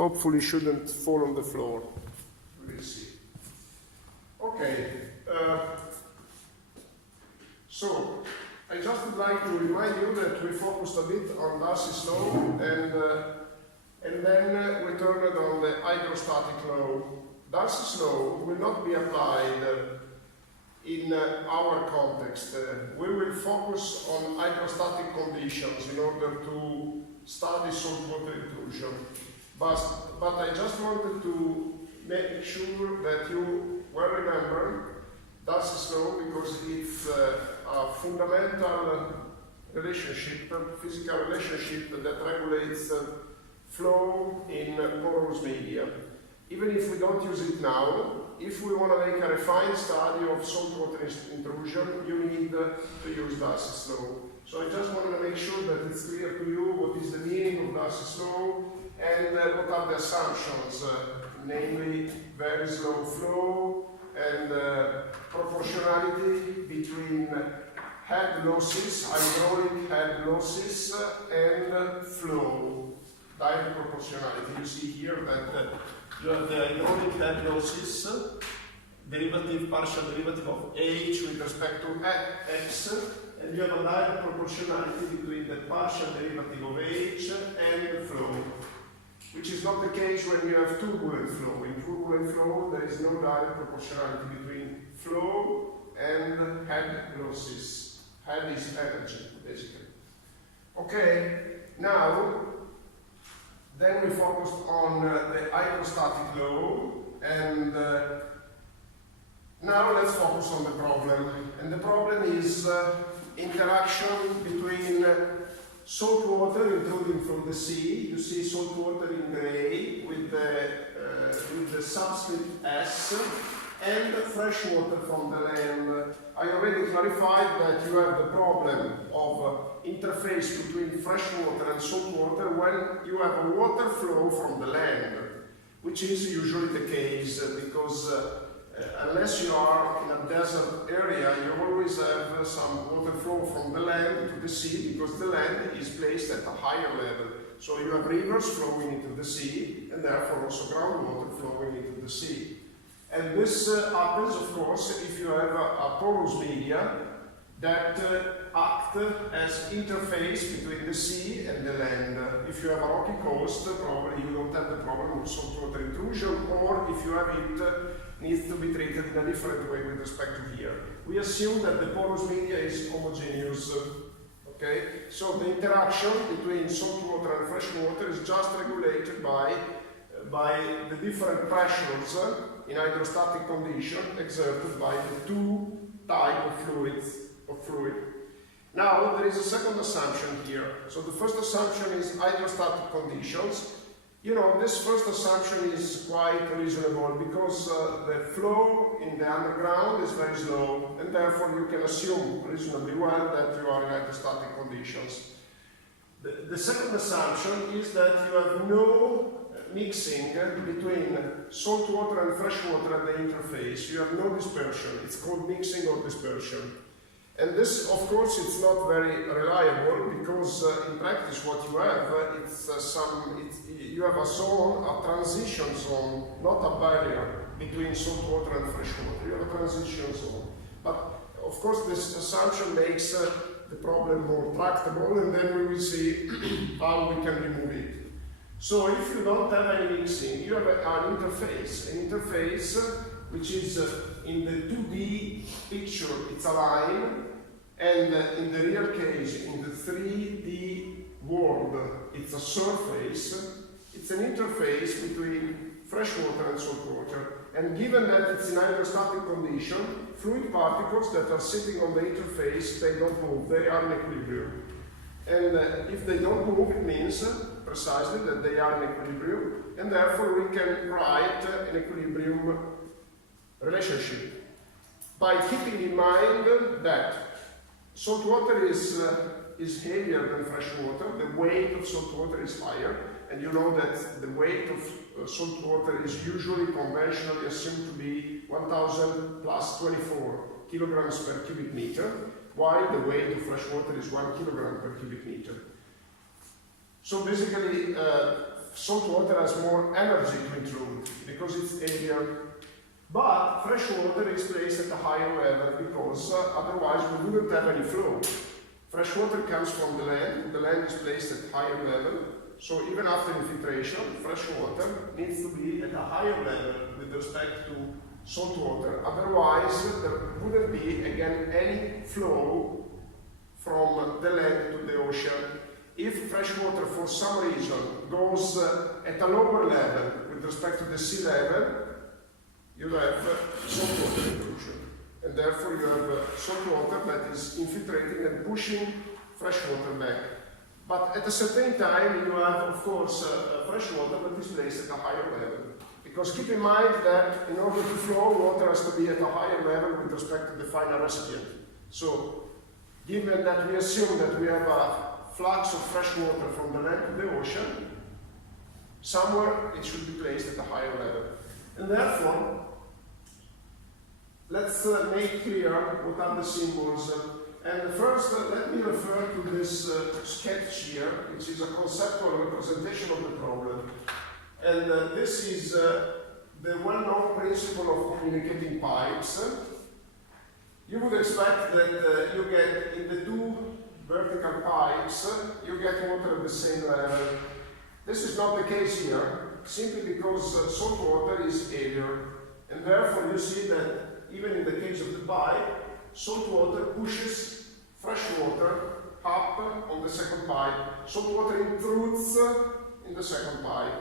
hopefully shouldn't fall on the floor. We'll see. Okay, so I just would like to remind you that we focused a bit on Darcy's law and then we turned on the hydrostatic law. Darcy's law will not be applied in our context. We will focus on hydrostatic conditions in order to study saltwater intrusion. But I just wanted to make sure that you well remember Darcy's law, because it's a fundamental relationship, physical relationship that regulates flow in porous media. Even if we don't use it now, if we want to make a refined study of saltwater intrusion, you need to use Darcy's law. So I just wanted to make sure that it's clear to you what is the meaning of Darcy's law and what are the assumptions, namely very slow flow and proportionality between head losses, hydraulic head losses, and flow. Direct proportionality. You see here that you have the hydraulic head losses, partial derivative of H with respect to X, and you have a direct proportionality between the partial derivative of H and flow, which is not the case when you have turbulent flow. In turbulent flow, there is no direct proportionality between flow and head losses. Head is energy, basically. Okay, now, then we focused on the hydrostatic law, and now let's focus on the problem. And the problem is interaction between salt water intruding from the sea. You see salt water in gray with the subscript S, and fresh water from the land. I already clarified that you have the problem of interface between fresh water and salt water when you have a water flow from the land, which is usually the case because unless you are in a desert area, you always have some water flow from the land to the sea because the land is placed at a higher level. So you have rivers flowing into the sea and therefore also groundwater flowing into the sea. And this happens, of course, if you have a porous media that act as interface between the sea and the land. If you have a rocky coast, probably you don't have the problem of saltwater intrusion, or if you have it, needs to be treated in a different way with respect to here. We assume that the porous media is homogeneous. Okay? So the interaction between saltwater and fresh water is just regulated by the different pressures in hydrostatic condition exerted by the two types of fluid. Now there is a second assumption here. So the first assumption is hydrostatic conditions. You know, this first assumption is quite reasonable because the flow in the underground is very slow, and therefore you can assume reasonably well that you are in hydrostatic conditions. The second assumption is that you have no mixing between salt water and fresh water at the interface. You have no dispersion. It's called mixing or dispersion. And this, of course, it's not very reliable because in practice what you have, you have a zone, a transition zone, not a barrier between salt water and fresh water. You have a transition zone. But of course this assumption makes the problem more tractable, and then we will see how we can remove it. So if you don't have any mixing, you have an interface which is in the 2D picture, it's a line, and in the real case, in the 3D world, it's a surface. It's an interface between fresh water and salt water. And given that it's in hydrostatic condition, fluid particles that are sitting on the interface, they don't move, they are in equilibrium. And if they don't move, it means precisely that they are in equilibrium, and therefore we can write an equilibrium relationship by keeping in mind that salt water is heavier than fresh water, the weight of salt water is higher, and you know that the weight of salt water is usually conventionally assumed to be 1000 plus 24 kilograms per cubic meter, while the weight of fresh water is 1 kilogram per cubic meter. So basically, salt water has more energy to intrude because it's heavier. But fresh water is placed at a higher level because otherwise we wouldn't have any flow. Fresh water comes from the land is placed at higher level, so even after infiltration, fresh water needs to be at a higher level with respect to salt water. Otherwise, there wouldn't be, again, any flow from the land to the ocean. If fresh water, for some reason, goes at a lower level with respect to the sea level, you have salt water intrusion. And therefore you have salt water that is infiltrating and pushing fresh water back. But at a certain time you have, of course, fresh water that is placed at a higher level. Because keep in mind that in order to flow, water has to be at a higher level with respect to the final recipient. So, given that we assume that we have a flux of fresh water from the land to the ocean, somewhere it should be placed at a higher level. And therefore, let's make clear what are the symbols. And first, let me refer to this sketch here, which is a conceptual representation of the problem. And this is the well-known principle of communicating pipes. You would expect that you get in the two vertical pipes, you get water at the same level. This is not the case here, simply because salt water is heavier. And therefore you see that even in the case of the pipe, salt water pushes fresh water up on the second pipe. Salt water intrudes in the second pipe.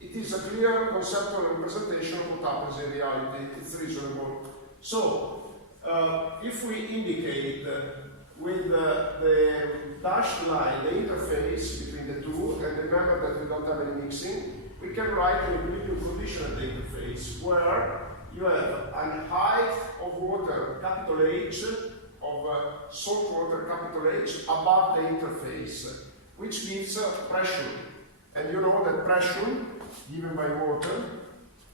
It is a clear conceptual representation of what happens in reality. It's reasonable. So, if we indicate with the dashed line the interface between the two, and remember that we don't have any mixing, we can write an equilibrium condition at the interface where you have a height of water, capital H, of salt water, capital H, above the interface, which gives pressure. And you know that pressure given by water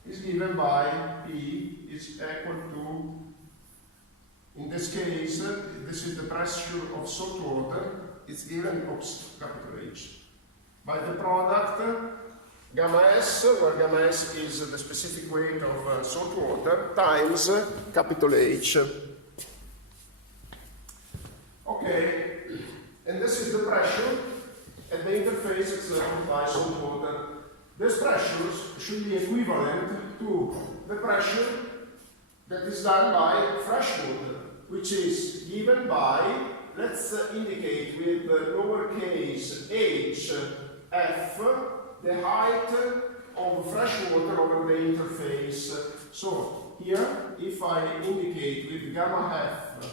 is given by P is equal to, in this case, this is the pressure of salt water, it's given, capital H, by the product gamma S, where gamma S is the specific weight of salt water, times capital H. Okay, and this is the pressure at the interface exerted by salt water. These pressures should be equivalent to the pressure that is done by fresh water, which is given by, let's indicate with lowercase h, f, the height of fresh water over the interface. So here, if I indicate with gamma f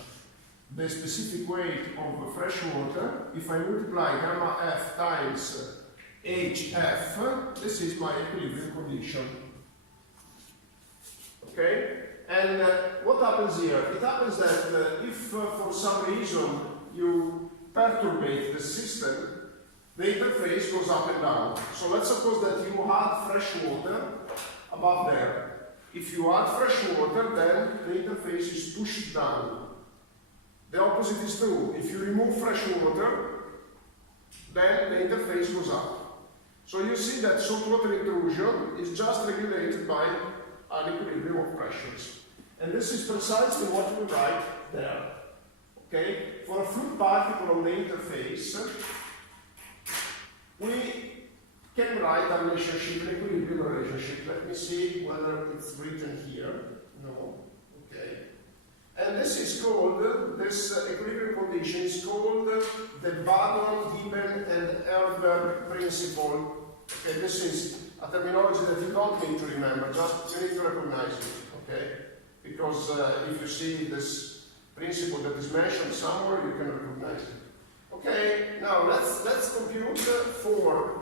the specific weight of fresh water, if I multiply gamma f times hf, this is my equilibrium condition. Okay? And what happens here? It happens that if for some reason you perturbate the system, the interface goes up and down. So let's suppose that you add fresh water above there. If you add fresh water, then the interface is pushed down. The opposite is true. If you remove fresh water, then the interface goes up. So you see that saltwater intrusion is just regulated by an equilibrium of pressures. And this is precisely what we write there. Okay? For a fluid particle on the interface, we can write a relationship, an equilibrium relationship. Let me see whether it's written here. No. Okay. And this is called, this equilibrium condition is called the Badon, Gibbon, and Erdberg principle. Okay, this is a terminology that you don't need to remember, just you need to recognize it. Okay? Because if you see this principle that is mentioned somewhere, you can recognize it. Okay, now let's compute for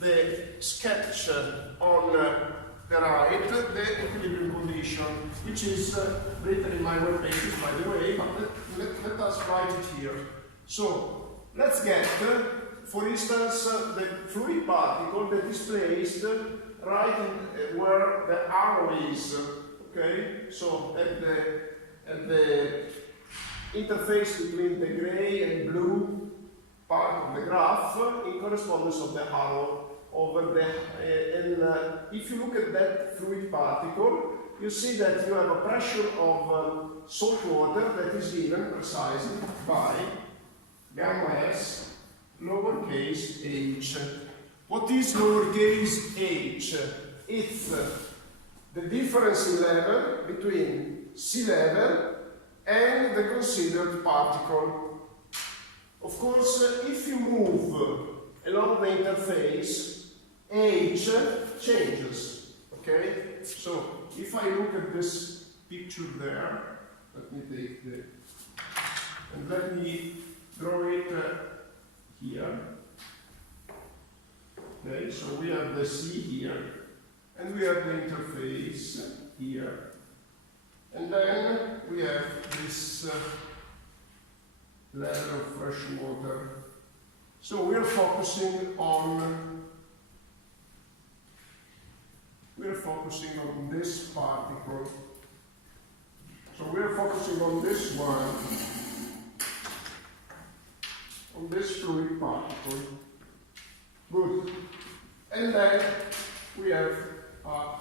the sketch on the right the equilibrium condition, which is written in my web pages, by the way, but let us write it here. So let's get, for instance, the fluid particle that is placed right in where the arrow is. Okay, so at the interface between the gray and blue part of the graph in correspondence of the arrow. over the, if you look at that fluid particle, you see that you have a pressure of salt water that is given precisely by gamma s lowercase h. What is lowercase h? It's the difference in level between sea level and the considered particle. Of course, if you move along the interface, h changes, okay? So, if I look at this picture there, let me take the, and let me draw it here. Okay, so we have the sea here, and we have the interface here. And then we have this level of fresh water. So we are focusing on this particle. So we are focusing on this one, on this fluid particle. Good. And then we have a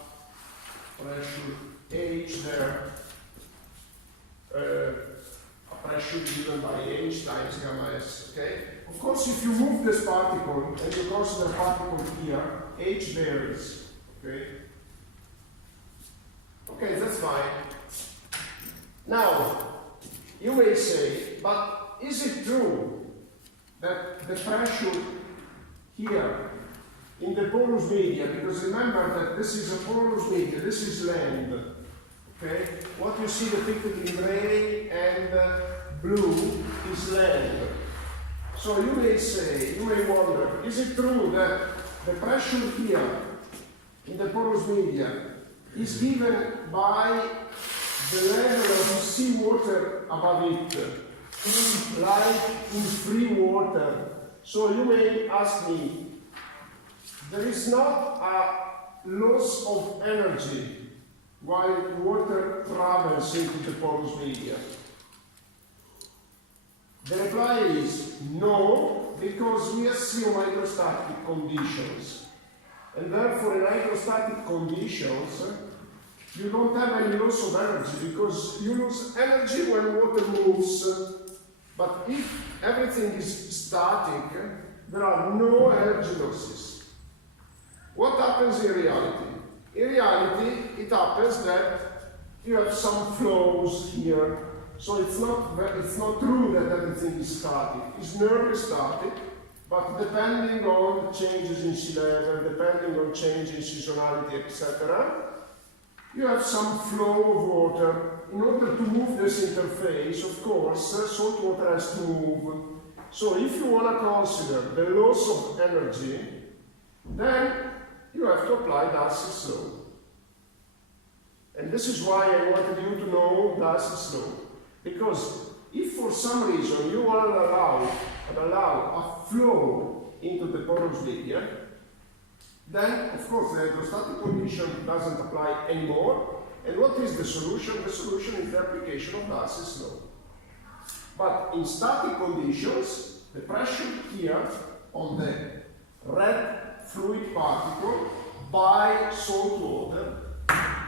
pressure H there, a pressure given by H times gamma S, okay? Of course, if you move this particle and you consider particle here, H varies, okay? Okay, that's fine. Now, you may say, but is it true that the pressure here in the porous media, because remember that this is a porous media, this is land, okay? What you see depicted in gray and blue is land. So you may say, you may wonder, is it true that the pressure here in the porous media is given by the level of seawater above it, like in free water? So you may ask me, there is not a loss of energy while water travels into the porous media. The reply is no, because we assume hydrostatic conditions. And therefore, in hydrostatic conditions, you don't have any loss of energy, because you lose energy when water moves. But if everything is static, there are no energy losses. What happens in reality? In reality, it happens that you have some flows here. So it's not true that everything is static. It's nearly static, but depending on changes in sea level, depending on change in seasonality, etc., you have some flow of water. In order to move this interface, of course, salt water has to move. So if you want to consider the loss of energy, then you have to apply Darcy's law. And this is why I wanted you to know Darcy's law. Because if for some reason you want to allow a flow into the porous media, then of course the hydrostatic condition doesn't apply anymore. And what is the solution? The solution is the application of Darcy's law. But in static conditions, the pressure here on the red fluid particle by salt water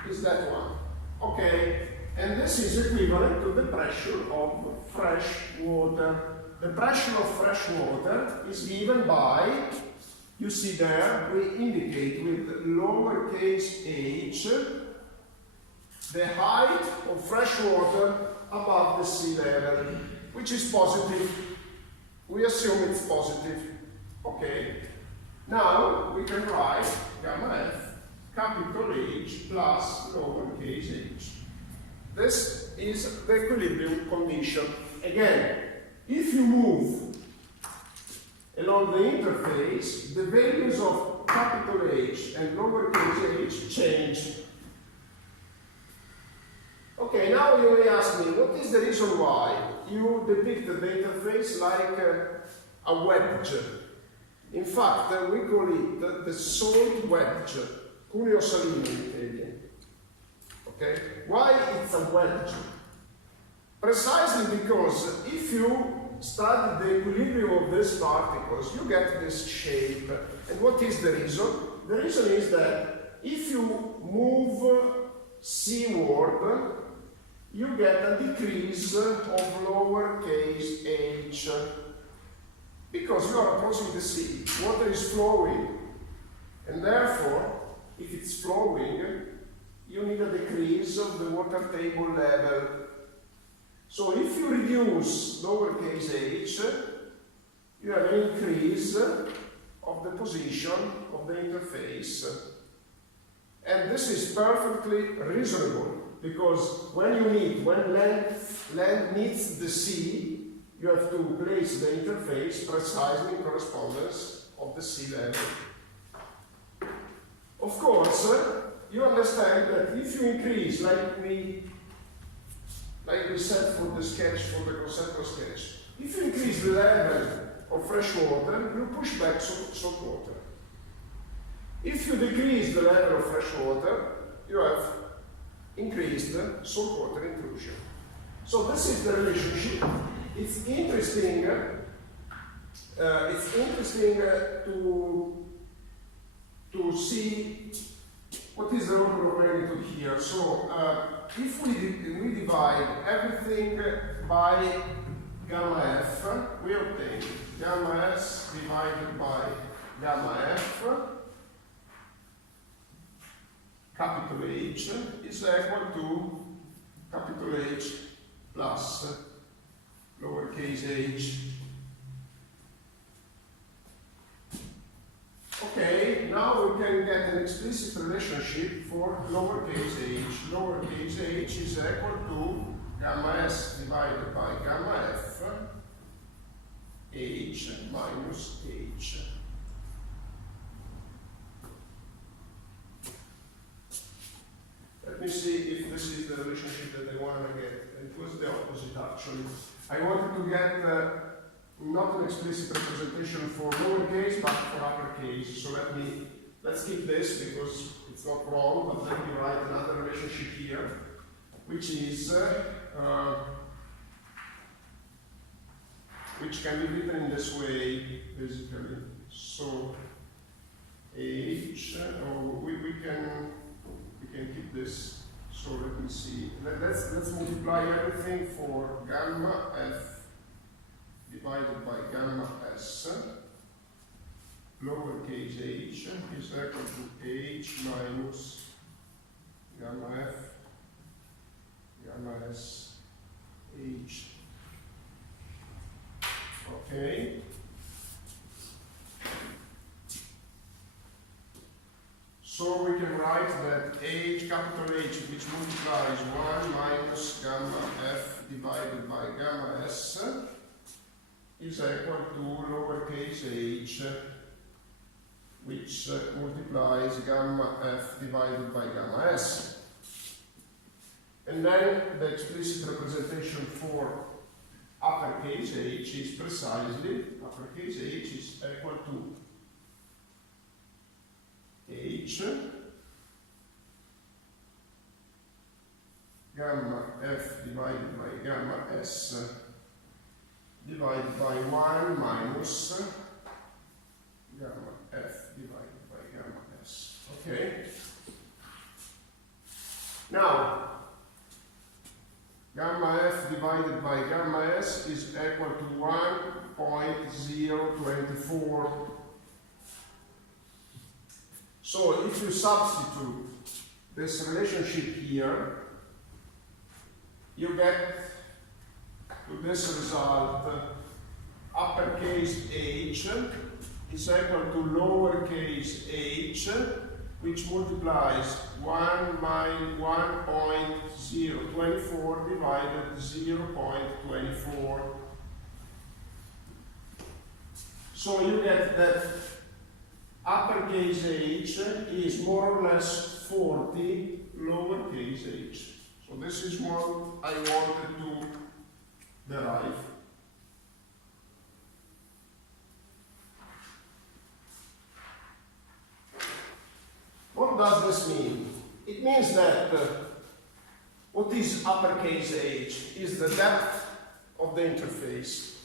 is that one. Okay, and this is equivalent to the pressure of fresh water. The pressure of fresh water is given by, you see there, we indicate with lowercase h the height of fresh water above the sea level, which is positive. We assume it's positive. Okay. Now we can write gamma f capital H plus lowercase h. This is the equilibrium condition. Again, if you move along the interface, the values of capital H and lowercase h change. Okay, now you may ask me, what is the reason why you depict the interface like a wedge? In fact, we call it the salt wedge, cuneo salino in Italian. Okay? Why it's a wedge? Precisely because if you study the equilibrium of these particles, you get this shape. And what is the reason? The reason is that if you move seaward, you get a decrease of lowercase h, because you are approaching the sea. Water is flowing, and therefore, if it's flowing, you need a decrease of the water table level. So if you reduce lowercase h, you have an increase of the position of the interface. And this is perfectly reasonable, because when land meets the sea, you have to place the interface precisely in correspondence of the sea level. Of course, you understand that if you increase, like we said for the sketch, for the conceptual sketch, if you increase the level of fresh water, you push back salt water. If you decrease the level of fresh water, you have increased salt water intrusion. So this is the relationship. It's interesting. To see what is the order of magnitude here. So if we divide everything by gamma f, we obtain gamma s divided by gamma f, capital H, is equal to capital H plus lowercase h. Okay, now we can get an explicit relationship for lowercase h. Lowercase h is equal to gamma s divided by gamma f, h minus h. Let me see if this is the relationship that I want to get. It was the opposite actually. I wanted to get not an explicit representation for lowercase but for uppercase. So let's keep this because it's not wrong, but let me write another relationship here, which is which can be written in this way basically. So h, we can keep this. So let me see. Let's multiply everything for gamma f divided by gamma s. Lowercase h is equal to h minus gamma f, gamma s, h. Okay. So we can write that h, capital H, which multiplies 1 minus gamma f divided by gamma s, is equal to lowercase h, which multiplies gamma f divided by gamma s. And then the explicit representation for uppercase h is precisely, uppercase h is equal to h gamma f divided by gamma s divided by 1 minus gamma f divided by gamma s. Okay? Now, gamma f divided by gamma s is equal to 1.024. So if you substitute this relationship here, you get to this result, uppercase h is equal to lowercase h, which multiplies 1.024 divided 0.24. So you get that uppercase h is more or less 40 lowercase h. So this is what I wanted to derive. What does this mean? It means that what is uppercase h is the depth of the interface.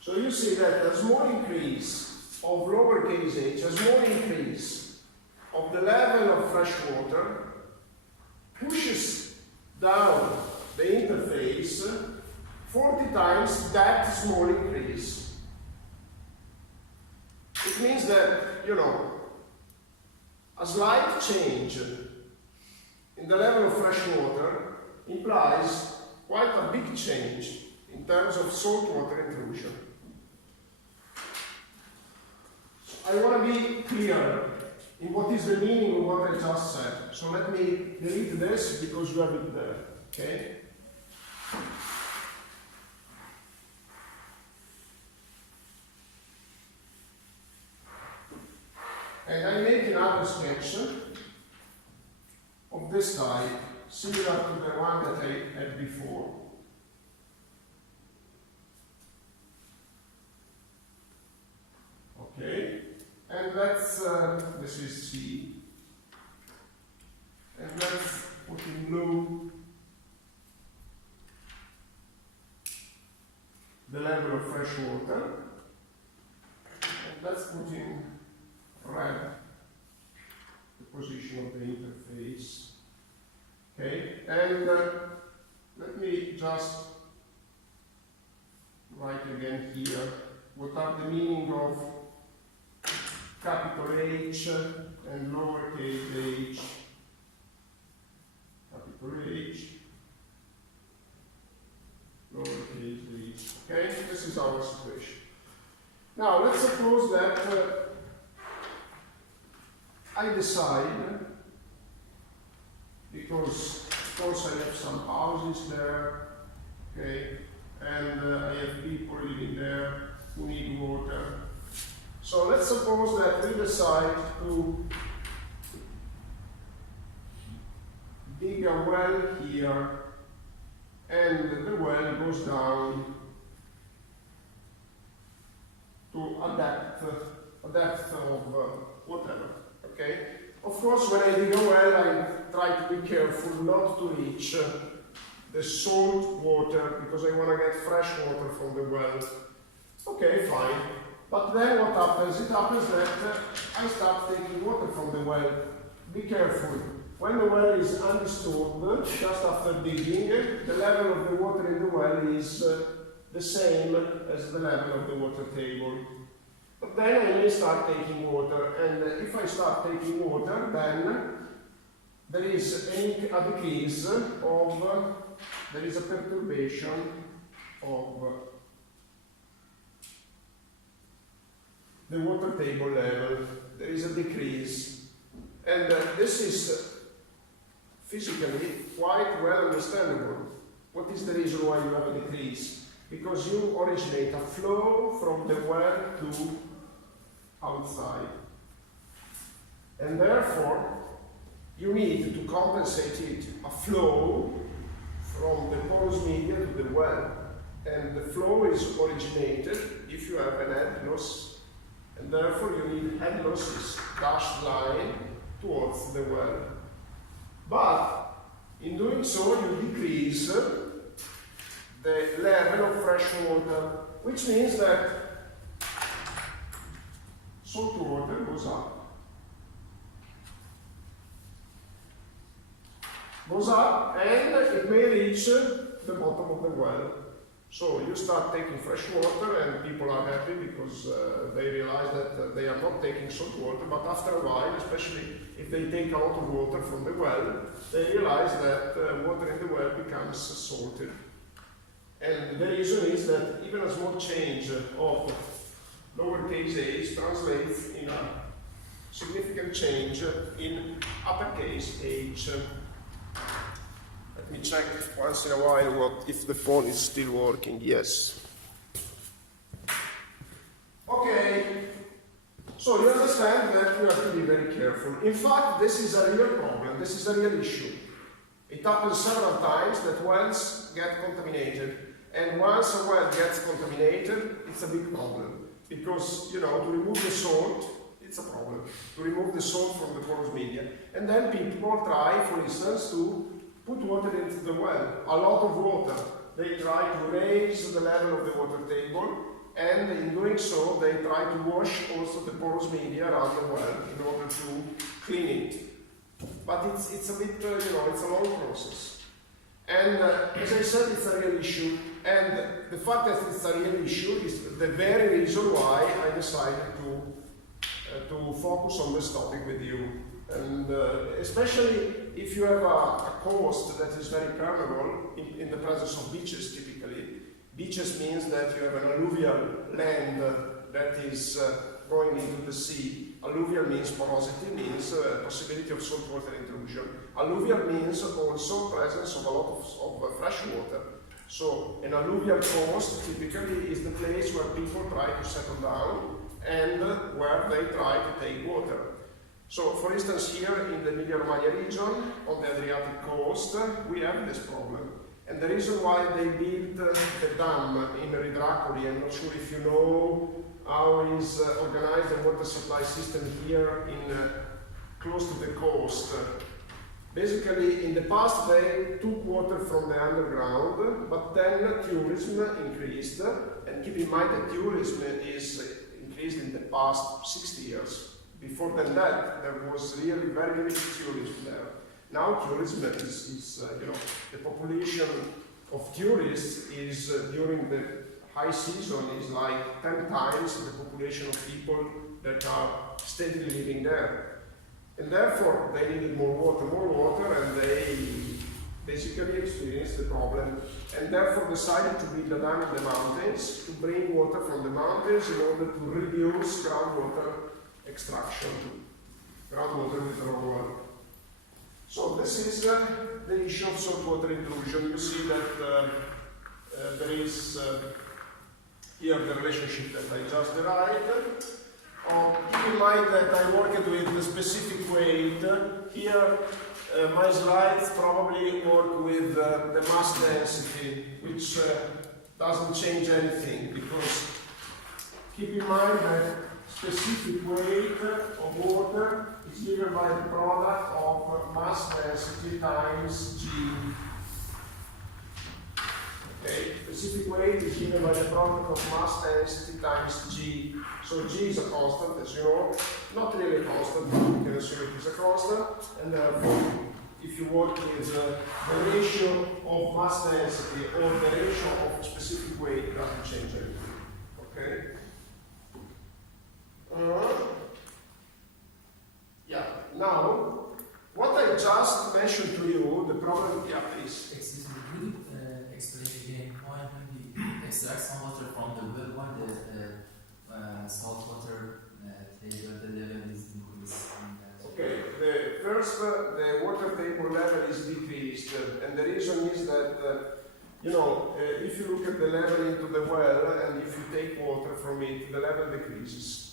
So you see that a small increase of lowercase h, a small increase of the level of fresh water, pushes down the interface 40 times that small increase. It means that, you know, a slight change in the level of fresh water implies quite a big change in terms of saltwater intrusion. I want to be clear in what is the meaning of what I just said. So let me delete this because you have it there, okay? And I make another sketch of this type, similar to the one that I had before. Okay, and let's, this is C, and let's put in blue the level of fresh water, and let's put in red the position of the interface. Okay, and let me just write again here what are the meaning of capital H and lowercase h, capital H, lowercase h. Okay, this is our situation. Now let's suppose that I decide, because of course I have some houses there, okay, and I have people living there who need water. So let's suppose that we decide to dig a well here, and the well goes down to a depth of whatever. Okay? Of course, when I dig a well, I try to be careful not to reach the salt water because I want to get fresh water from the well. Okay, fine. But then what happens? It happens that I start taking water from the well. Be careful. When the well is undisturbed, just after digging, the level of the water in the well is the same as the level of the water table. But then I may start taking water, and if I start taking water, then there is a decrease of, there is a perturbation of the water table level. There is a decrease. And this is physically quite well understandable. What is the reason why you have a decrease? Because you originate a flow from the well to outside. And therefore, you need to compensate it, a flow from the porous media to the well. And the flow is originated if you have an head loss, and therefore you need head losses, dashed line towards the well. But in doing so, you decrease the level of fresh water, which means that salt water goes up. Goes up, and it may reach the bottom of the well. So you start taking fresh water, and people are happy because they realize that they are not taking salt water, but after a while, especially if they take a lot of water from the well, they realize that water in the well becomes salted. And the reason is that even a small change of lowercase h translates in a significant change in uppercase h. Let me check once in a while if the phone is still working. Yes. Okay. So you understand that you have to be very careful. In fact, this is a real problem. This is a real issue. It happens several times that wells get contaminated. And once a well gets contaminated, it's a big problem. Because, you know, to remove the salt, it's a problem. To remove the salt from the porous media. And then people try, for instance, to put water into the well, a lot of water. They try to raise the level of the water table, and in doing so, they try to wash also the porous media around the well in order to clean it. But it's a bit, it's a long process. And as I said, it's a real issue. And the fact that it's a real issue is the very reason why I decided to focus on this topic with you. And especially if you have a coast that is very permeable in the presence of beaches typically. Beaches means that you have an alluvial land that is going into the sea. Alluvial means porosity, means possibility of saltwater intrusion. Alluvial means also presence of a lot of fresh water. So an alluvial coast typically is the place where people try to settle down and where they try to take water. So for instance here in the Emilia-Romagna region, on the Adriatic coast, we have this problem. And the reason why they built the dam in Ridracoli, I'm not sure if you know how is organized the water supply system here in close to the coast. Basically, in the past they took water from the underground, but then tourism increased. And keep in mind that tourism is increased in the past 60 years. Before than that, there was really very limited tourism there. Now tourism is the population of tourists is during the high season is like 10 times the population of people that are steadily living there. And therefore they needed more water, and they basically experienced the problem, and therefore decided to build a dam in the mountains to bring water from the mountains in order to reduce groundwater extraction, groundwater withdrawal. So this is the issue of saltwater intrusion. You see that there is here the relationship that I just derived. Keep in mind that I worked with a specific weight. Here my slides probably work with the mass density, which doesn't change anything, because keep in mind that specific weight of water is given by the product of mass density times G. Okay, specific weight is given by the product of mass density times G. So G is a constant, as you know, not really a constant, but we can assume it is a constant, and therefore, if you work with the ratio of mass density or the ratio of specific weight, it doesn't change anything. Okay? Now, what I just mentioned to you, the problem, please. Excuse me, could you explain again why when we extract some water from the well, why the salt water table, the level is increased? Okay, the water table level is decreased, and the reason is that, if you look at the level into the well and if you take water from it, the level decreases.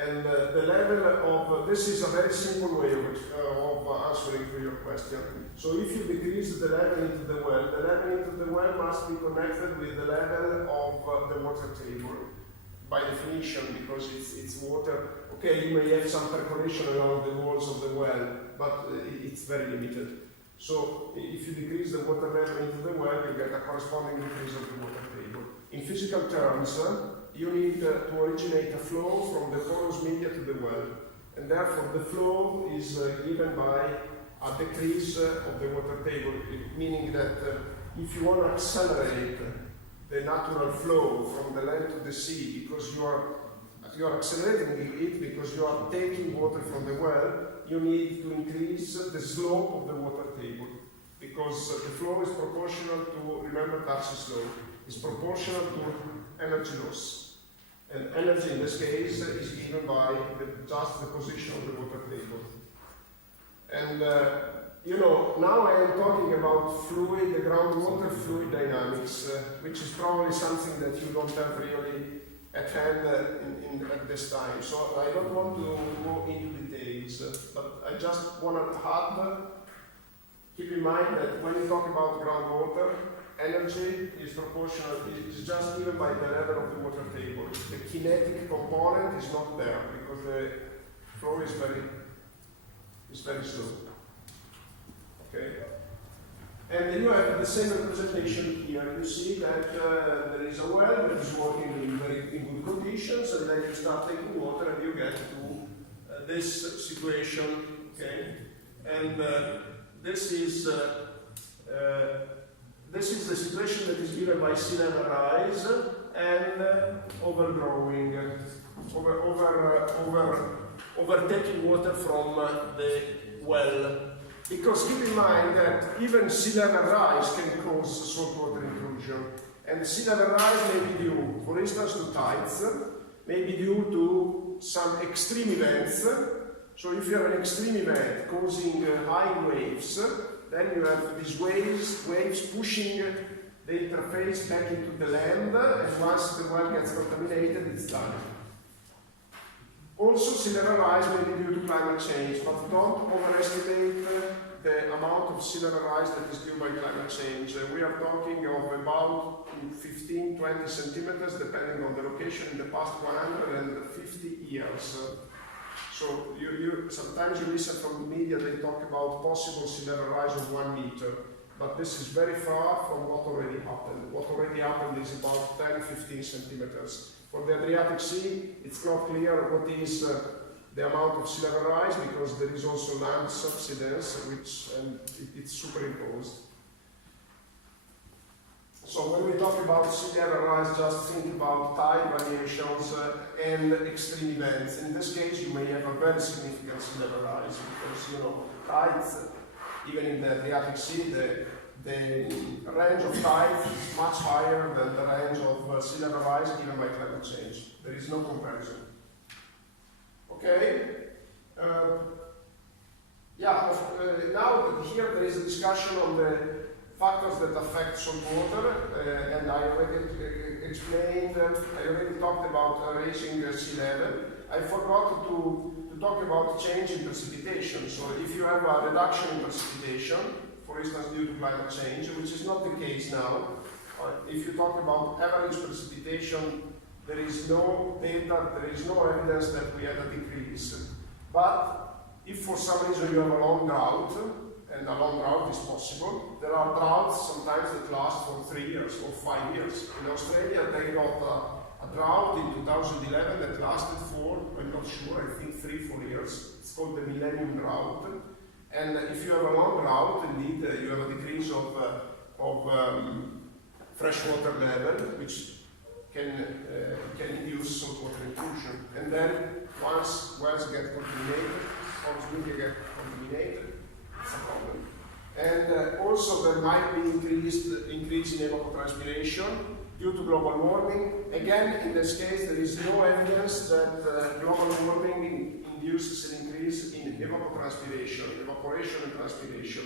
And the level of, this is a very simple way of answering to your question. So if you decrease the level into the level into the well must be connected with the level of the water table, by definition, because it's water. Okay, you may have some percolation along the walls of the well, but it's very limited. So if you decrease the water level into the well, you get a corresponding increase of the water table. In physical terms, you need to originate a flow from the porous media to the well, and therefore the flow is given by a decrease of the water table, meaning that if you want to accelerate the natural flow from the land to the sea, because you are accelerating it because you are taking water from the well, you need to increase the slope of the water table, because the flow is proportional to, remember Darcy's law, is proportional to energy loss. And energy in this case is given by just the position of the water table. And now I am talking about fluid, the groundwater fluid dynamics, which is probably something that you don't have really at hand at this time. So I don't want to go into details, but I just want to add, keep in mind that when you talk about groundwater, energy is proportional, is just given by the level of the water table. The kinetic component is not there because the flow is very slow. Okay? And you have the same representation here. You see that there is a well that is working in good conditions, and then you start taking water and you get to this situation, okay? And this is the situation that is given by sea level rise and overtaking water from the well. Because keep in mind that even sea level rise can cause saltwater intrusion. And sea level rise may be due, for instance, to tides, may be due to some extreme events. So if you have an extreme event causing high waves, then you have these waves pushing the interface back into the land, and once the well gets contaminated, it's done. Also, sea level rise may be due to climate change, but don't overestimate the amount of sea level rise that is due by climate change. We are talking of about 15-20 centimeters, depending on the location, in the past 150 years. So sometimes you listen from the media, they talk about possible sea level rise of 1 meter, but this is very far from what already happened. What already happened is about 10-15 centimeters. For the Adriatic Sea, it's not clear what is the amount of sea level rise, because there is also land subsidence, it's superimposed. So when we talk about sea level rise, just think about tide variations and extreme events. In this case, you may have a very significant sea level rise, because tides, even in the Adriatic Sea, the range of tides is much higher than the range of sea level rise given by climate change. There is no comparison. Okay? Now here there is a discussion on the factors that affect saltwater, and I already talked about raising sea level. I forgot to talk about change in precipitation. So if you have a reduction in precipitation, for instance due to climate change, which is not the case now, if you talk about average precipitation, there is no data, there is no evidence that we had a decrease. But if for some reason you have a long drought, and a long drought is possible, there are droughts sometimes that last for 3 years or 5 years. In Australia, they got a drought in 2011 that lasted for, I'm not sure, I think 3-4 years. It's called the Millennium Drought. And if you have a long drought, indeed, you have a decrease of freshwater level, which can induce saltwater intrusion. And then once wells get contaminated, or get contaminated, it's a problem. And also there might be increase in evapotranspiration due to global warming. Again, in this case, there is no evidence that global warming induces an increase in evapotranspiration, evaporation and transpiration.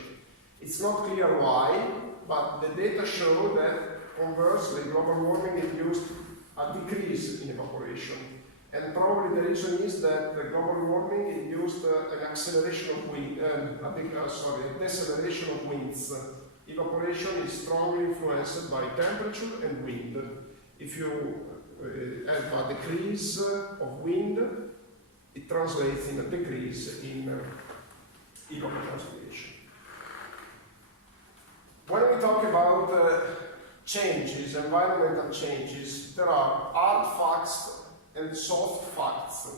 It's not clear why, but the data show that conversely, global warming induced a decrease in evaporation. And probably the reason is that the global warming induced an acceleration of wind, a deceleration of winds. Evaporation is strongly influenced by temperature and wind. If you have a decrease of wind, it translates in a decrease in evapotranspiration. When we talk about changes, environmental changes, there are hard facts and soft facts.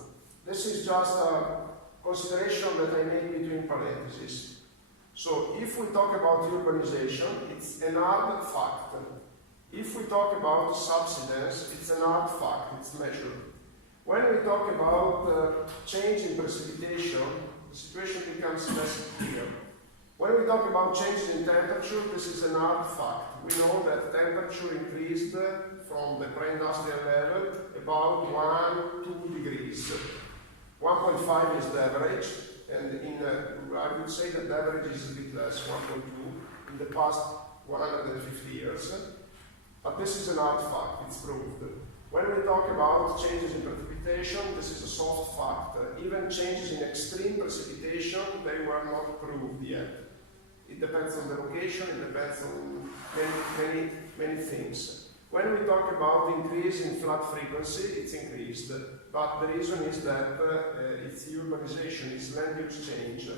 This is just a consideration that I make between parentheses. So if we talk about urbanization, it's an hard fact. If we talk about subsidence, it's an hard fact, it's measured. When we talk about change in precipitation, the situation becomes less clear. When we talk about changes in temperature, this is an hard fact. We know that temperature increased from the pre-industrial level about 1-2 degrees. 1.5 is the average, and I would say that the average is a bit less, 1.2, in the past 150 years. But this is an hard fact, it's proved. When we talk about changes in precipitation, this is a soft fact. Even changes in extreme precipitation, they were not proved yet. It depends on the location, it depends on many things. When we talk about increase in flood frequency, it's increased. But the reason is that it's urbanization, it's land use change,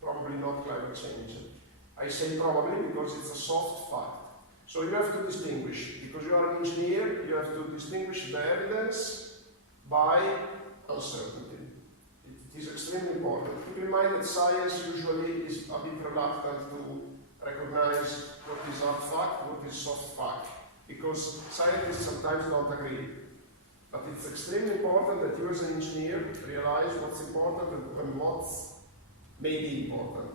probably not climate change. I say probably because it's a soft fact. So you have to distinguish, because you are an engineer, you have to distinguish the evidence by uncertainty. It is extremely important. Keep in mind that science usually is a bit reluctant to recognize what is hard fact, what is soft fact, because scientists sometimes don't agree. But it's extremely important that you as an engineer realize what's important and what's maybe important.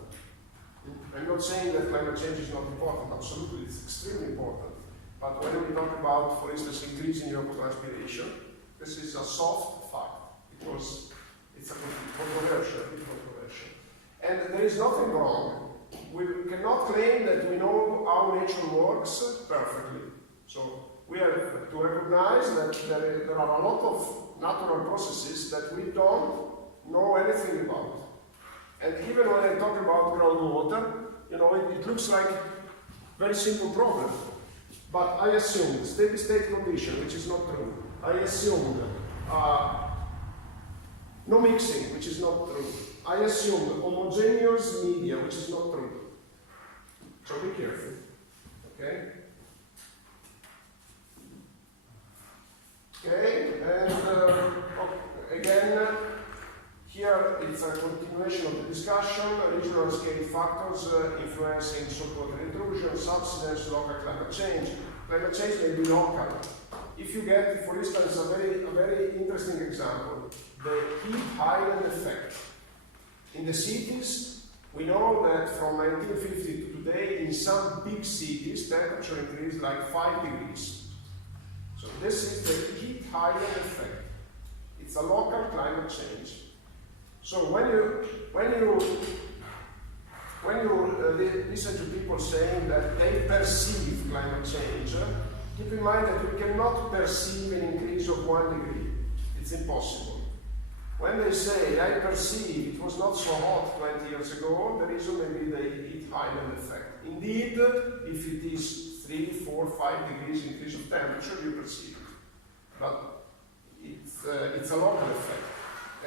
I'm not saying that climate change is not important, absolutely, it's extremely important. But when we talk about, for instance, increasing evapotranspiration, this is a soft fact, because it's a controversial. And there is nothing wrong. We cannot claim that we know how nature works perfectly. So we have to recognize that there are a lot of natural processes that we don't know anything about. And even when I talk about groundwater, you know, it looks like a very simple problem. But I assumed steady state condition, which is not true. I assumed no mixing, which is not true. I assumed homogeneous media, which is not true. So be careful, okay? Okay, and again, here it's a continuation of the discussion, regional scale factors influencing saltwater intrusion, subsidence, local climate change. Climate change may be local. If you get, for instance, a very interesting example, the heat island effect. In the cities, we know that from 1950 to today, in some big cities, temperature increased like 5 degrees. So this is the heat island effect. It's a local climate change. So when you listen to people saying that they perceive climate change, keep in mind that we cannot perceive an increase of 1 degree. It's impossible. When they say, I perceive it was not so hot 20 years ago, the reason may be the heat island effect. Indeed, if it is 3, 4, 5 degrees increase of temperature, you perceive it. But it's a local effect.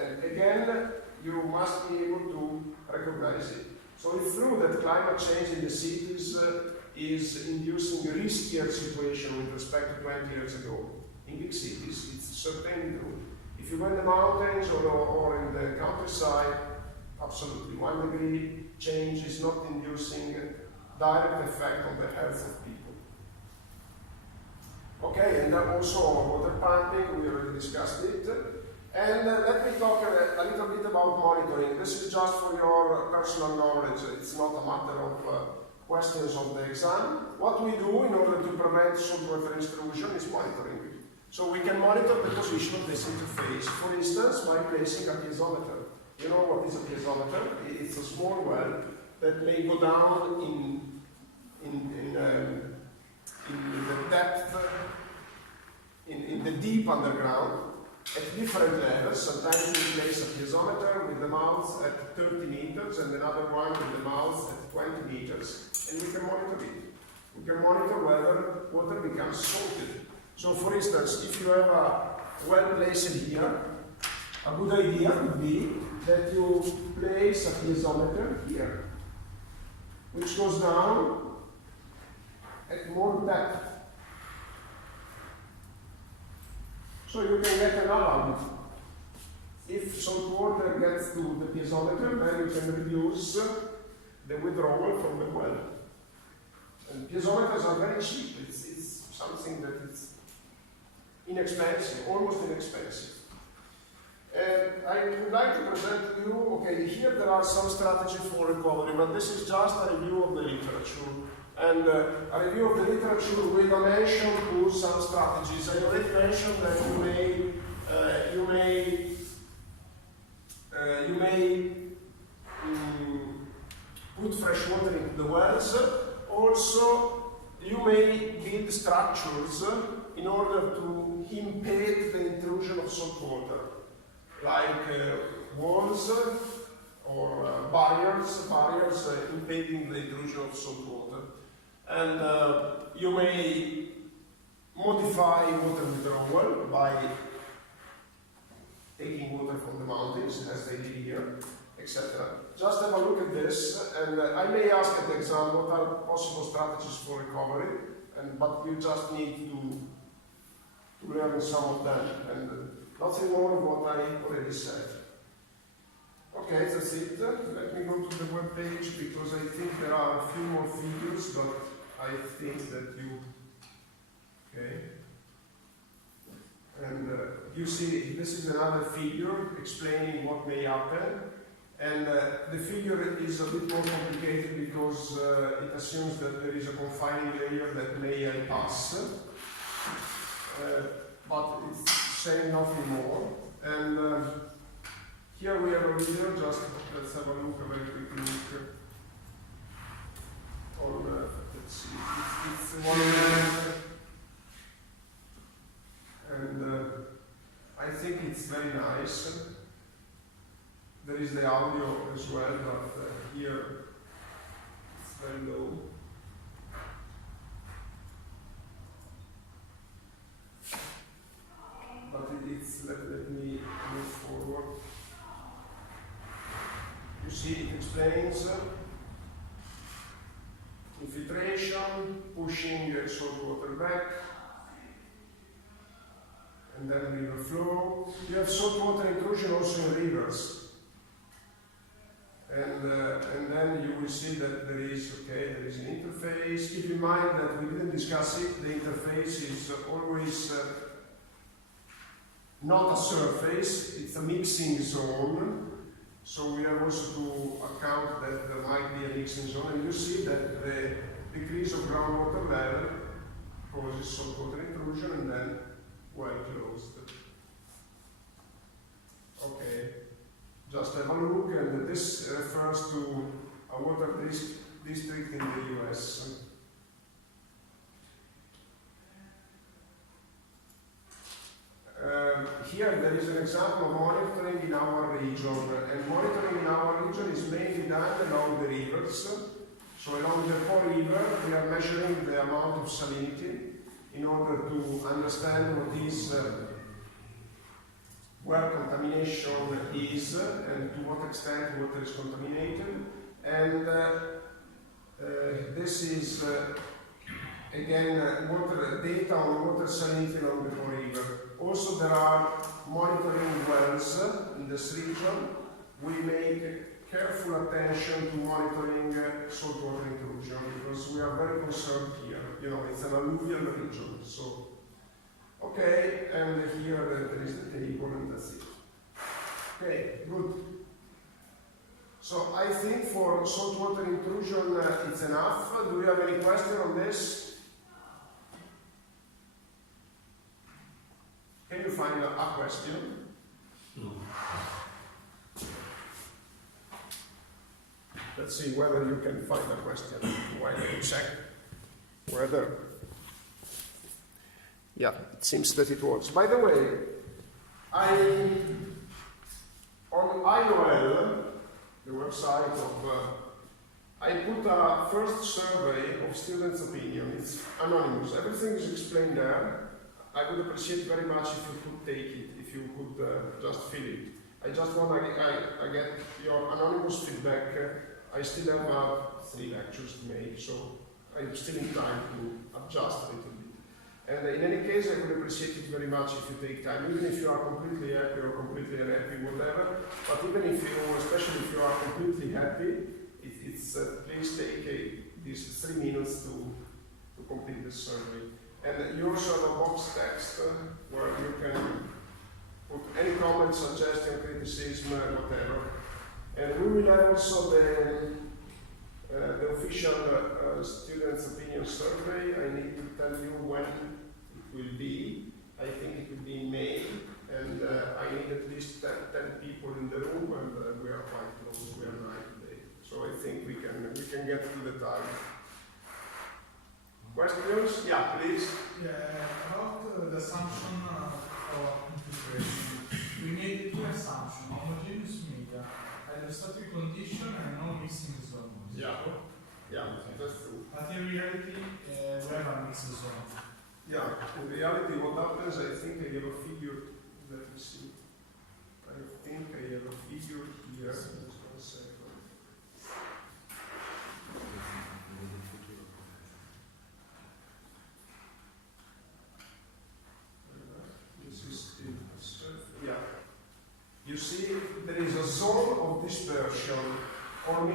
And again, you must be able to recognize it. So it's true that climate change in the cities is inducing a riskier situation with respect to 20 years ago. In big cities, it's certainly true. If you go in the mountains or in the countryside, absolutely, 1 degree change is not inducing a direct effect on the health of people. Okay, and then also water pumping, we already discussed it. And let me talk a little bit about monitoring. This is just for your personal knowledge. It's not a matter of questions on the exam. What we do in order to prevent saltwater intrusion is monitoring. So we can monitor the position of this interface. For instance, by placing a piezometer. You know what is a piezometer? It's a small well that may go down in the depth, in the deep underground, at different levels. Sometimes we place a piezometer with the mouth at 30 meters and another one with the mouth at 20 meters, and we can monitor it. We can monitor whether water becomes salted. So for instance, if you have a well placed here, a good idea would be that you place a piezometer here, which goes down at more depth. So you can get an alarm. If salt water gets to the piezometer, then you can reduce the withdrawal from the well. And piezometers are very cheap. It's something that is inexpensive, almost inexpensive. And I would like to present to you, okay, here there are some strategies for recovery, but this is just a review of the literature. And a review of the literature with a mention to some strategies. I already mentioned that you may put fresh water into the wells. Also, you may build structures in order to impede the intrusion of salt water, like walls or barriers impeding the intrusion of salt water. And you may modify water withdrawal by taking water from the mountains, as they did here. etc. Just have a look at this, and I may ask at the exam what are possible strategies for recovery, but you just need to learn some of them, and nothing more of what I already said. Okay, that's it. Let me go to the web page because I think there are a few more figures, but I think that you. Okay. And you see, this is another figure explaining what may happen. And the figure is a bit more complicated because it assumes that there is a confining layer that may help us. But it's saying nothing more. And here we have a video, just let's have a look, a very quick look on, let's see, it's one and I think it's very nice. There is the audio as well, but here it's very low. But it's, let me move forward. You see, it explains infiltration, pushing salt water back, and then river flow. You have salt water intrusion also in rivers. And then you will see that there is an interface. Keep in mind that we didn't discuss it. The interface is always not a surface, it's a mixing zone. So we have also to account that there might be a mixing zone. And you see that the decrease of groundwater level causes saltwater intrusion and then well closed. Okay. Just have a look, and this refers to a water district in the US. Here there is an example of monitoring in our region, and monitoring in our region is mainly done along the rivers. So along the Po River we are measuring the amount of salinity in order to understand what is where contamination is and to what extent water is contaminated. And this is again water data on water salinity along the Po River. Also there are monitoring wells in this region. We make careful attention to monitoring saltwater intrusion because we are very concerned here. You know, it's an alluvial region. So okay, and here there is the table and that's it. Okay, good. So I think for saltwater intrusion it's enough. Do you have any question on this? Can you find a question? No. Let's see whether you can find a question. Why don't you check whether... Yeah, it seems that it works. By the way, on IOL, the website of, I put a first survey of students' opinion. It's anonymous. Everything is explained there. I would appreciate very much if you could take it, if you could just fill it. I just want I get your anonymous feedback. I still have 3 lectures to make, so I'm still in time to adjust a little bit. And in any case, I would appreciate it very much if you take time, even if you are completely happy or completely unhappy, whatever. But even if you, especially if you are completely happy, please take these 3 minutes to complete the survey. And you also have a box text where you can put any comment, suggestion, criticism, whatever. And we will have also the official students' opinion survey. I need to tell you when it will be. I think it will be in May, and I need at least 10 people in the room, and we are quite close. We are 9 today, so I think we can get to the time. Questions? Yeah, please. Yeah, about the assumption of infiltration. We made 2 assumptions: homogeneous media, hydrostatic condition, and no mixing zone. Yeah, that's true. But in reality, we have a mixed zone. Yeah, in reality, what happens, I think I have a figure. Let me see. I think I have a figure here. Just 1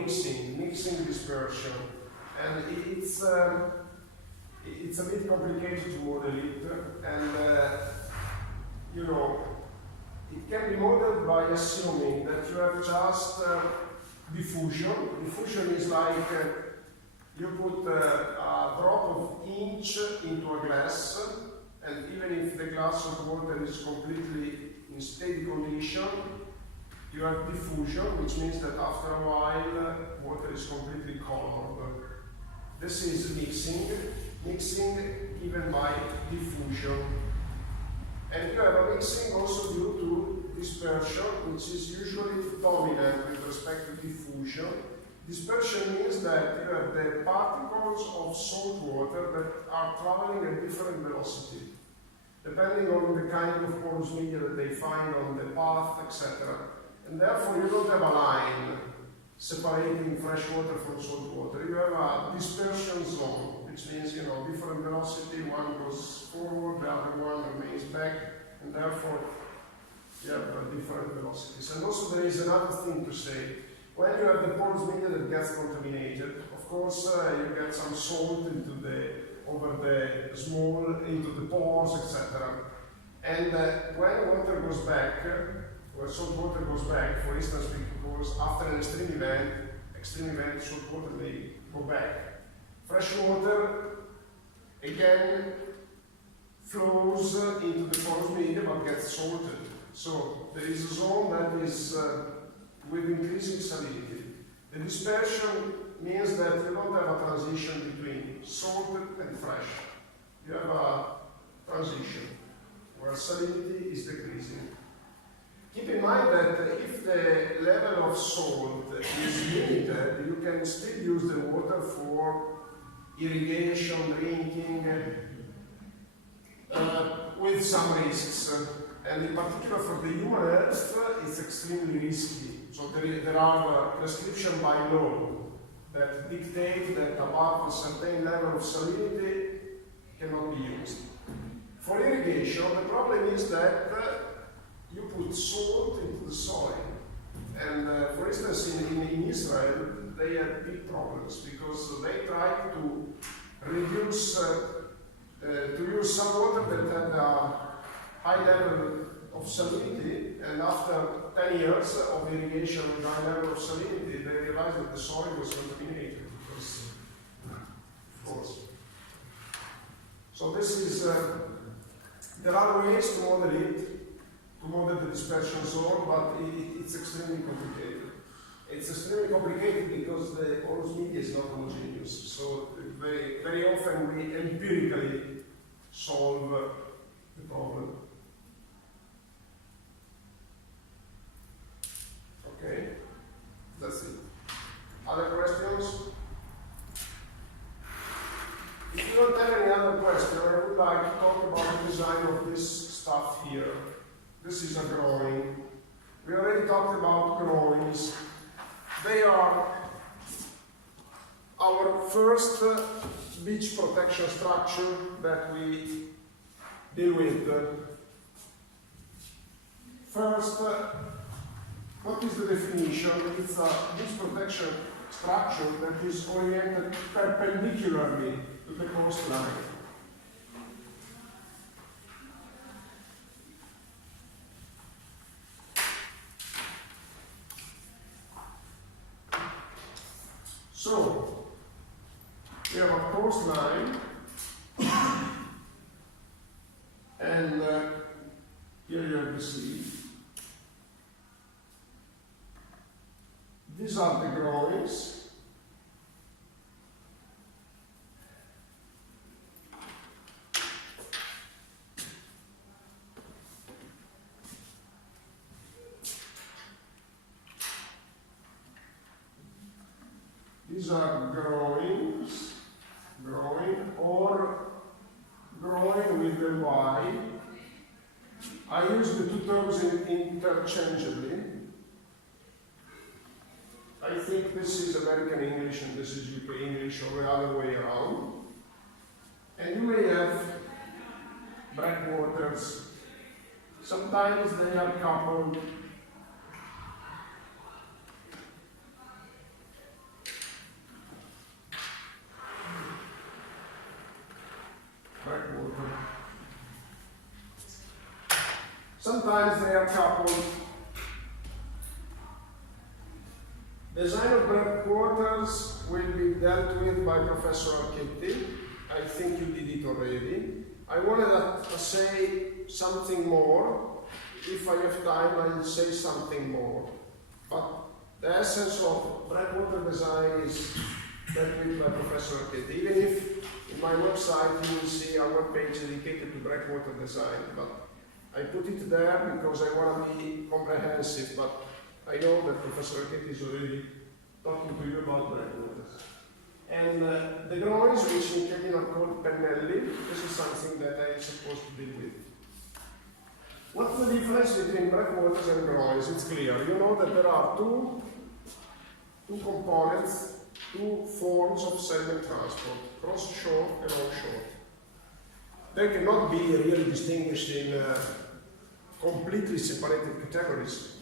mixing dispersion, and it's a bit complicated to model it, and you know, it can be modeled by assuming that you have just diffusion. Diffusion is like you put a drop of inch into a glass, and even if the glass of water is completely in steady condition, you have diffusion, which means that after a while water is completely colored. This is mixing given by diffusion. And you have a mixing also due to dispersion, which is usually dominant with respect to diffusion. Dispersion means that you have the particles of salt water that are traveling at different velocity, depending on the kind of porous media that they find on the path, etc. And therefore you don't have a line separating fresh water from salt water. You have a dispersion zone, which means, you know, different velocity, one goes forward, the other one remains back, and therefore you have different velocities. And also there is another thing to say. When you have the porous media that gets contaminated, of course you get some salt into over the into the pores, etc. And when water goes back, where salt water goes back, for instance, because after an extreme event, salt water may go back. Fresh water, again, flows into the porous media but gets salted. So there is a zone that is with increasing salinity. The dispersion means that you don't have a transition between salted and fresh. You have a transition where salinity is decreasing. Keep in mind that if the level of salt is limited, you can still use the water for irrigation, drinking, with some risks. And in particular for the human health, it's extremely risky. So there are prescriptions by law that dictate that above a certain level of salinity cannot be used. For irrigation, the problem is that you put salt into the soil. And for instance, in Israel, they had big problems because they tried to reduce, to use some water that had a high level of salinity, and after 10 years of irrigation with high level of salinity, they realized that the soil was contaminated because, of course. So this is, there are ways to model it, to model the dispersion zone, but it's extremely complicated. It's extremely complicated because the porous media is not homogeneous. So very, very often we empirically solve the problem. Okay, that's it. Other questions? If you don't have any other question, I would like to talk about the design of this stuff here. This is a drawing. We already talked about drawings. They are our first beach protection structure that we deal with. First, what is the definition? It's a beach protection structure that is oriented perpendicularly to the coastline. So, we have a coastline, and here you have the sea. These are the drawings. These are drawings, or drawing with the Y. I use the two terms interchangeably. I think this is American English and this is UK English, or the other way around. And you may have breakwaters. Sometimes they are coupled. Sometimes they are coupled. Design of breakwaters will be dealt with by Professor Archetti. I think you did it already. I wanted to say something more. If I have time, I'll say something more. But the essence of breakwater design is dealt with by Professor Archetti. Even if in my website you will see a web page dedicated to breakwater design, but I put it there because I want to be comprehensive. But I know that Professor Archetti is already talking to you about breakwaters. And the groins, which in Italian are called pennelli, this is something that I am supposed to deal with. What's the difference between breakwaters and groins? It's clear. You know that there are two components, two forms of sediment transport, cross-shore and on-shore. They cannot be really distinguished in completely separated categories.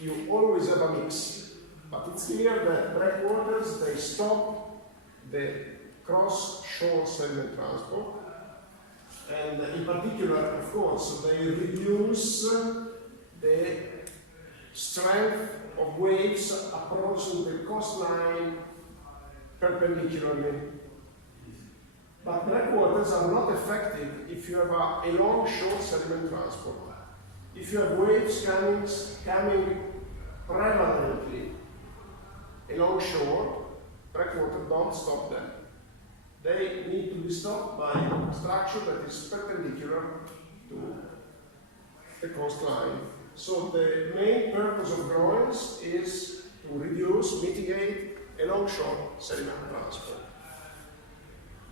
You always have a mix. But it's clear that breakwaters, they stop the cross-shore sediment transport. And in particular, of course, they reduce the strength of waves approaching the coastline perpendicularly. But breakwaters are not effective if you have a long-shore sediment transport. If you have waves coming prevalently along shore, breakwaters don't stop them. They need to be stopped by a structure that is perpendicular to the coastline. So the main purpose of groins is to reduce, mitigate along-shore sediment transport.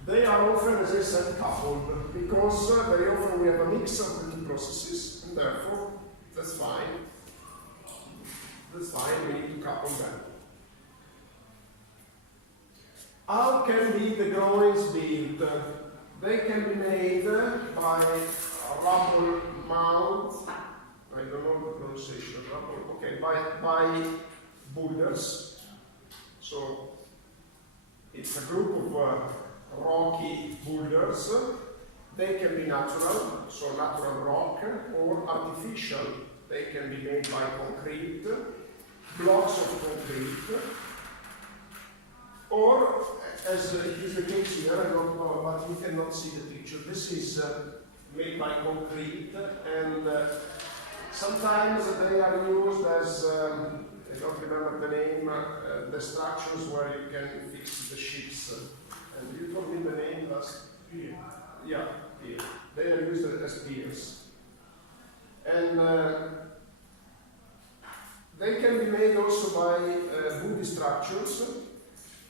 They are often, as I said, coupled because very often we have a mix of the two processes, and therefore that's fine. That's fine, we need to couple them. How can be the groins built? They can be made by a rubble mount, I don't know the pronunciation of rubble, okay, by boulders. So it's a group of rocky boulders. They can be natural, so natural rock, or artificial. They can be made by concrete, blocks of concrete, or, as it is the case here, I don't know, but you cannot see the picture. This is made by concrete, and sometimes they are used as, I don't remember the name, the structures where you can fix the ships. And you told me the name last year. Yeah, pier. They are used as piers. And they can be made also by woody structures.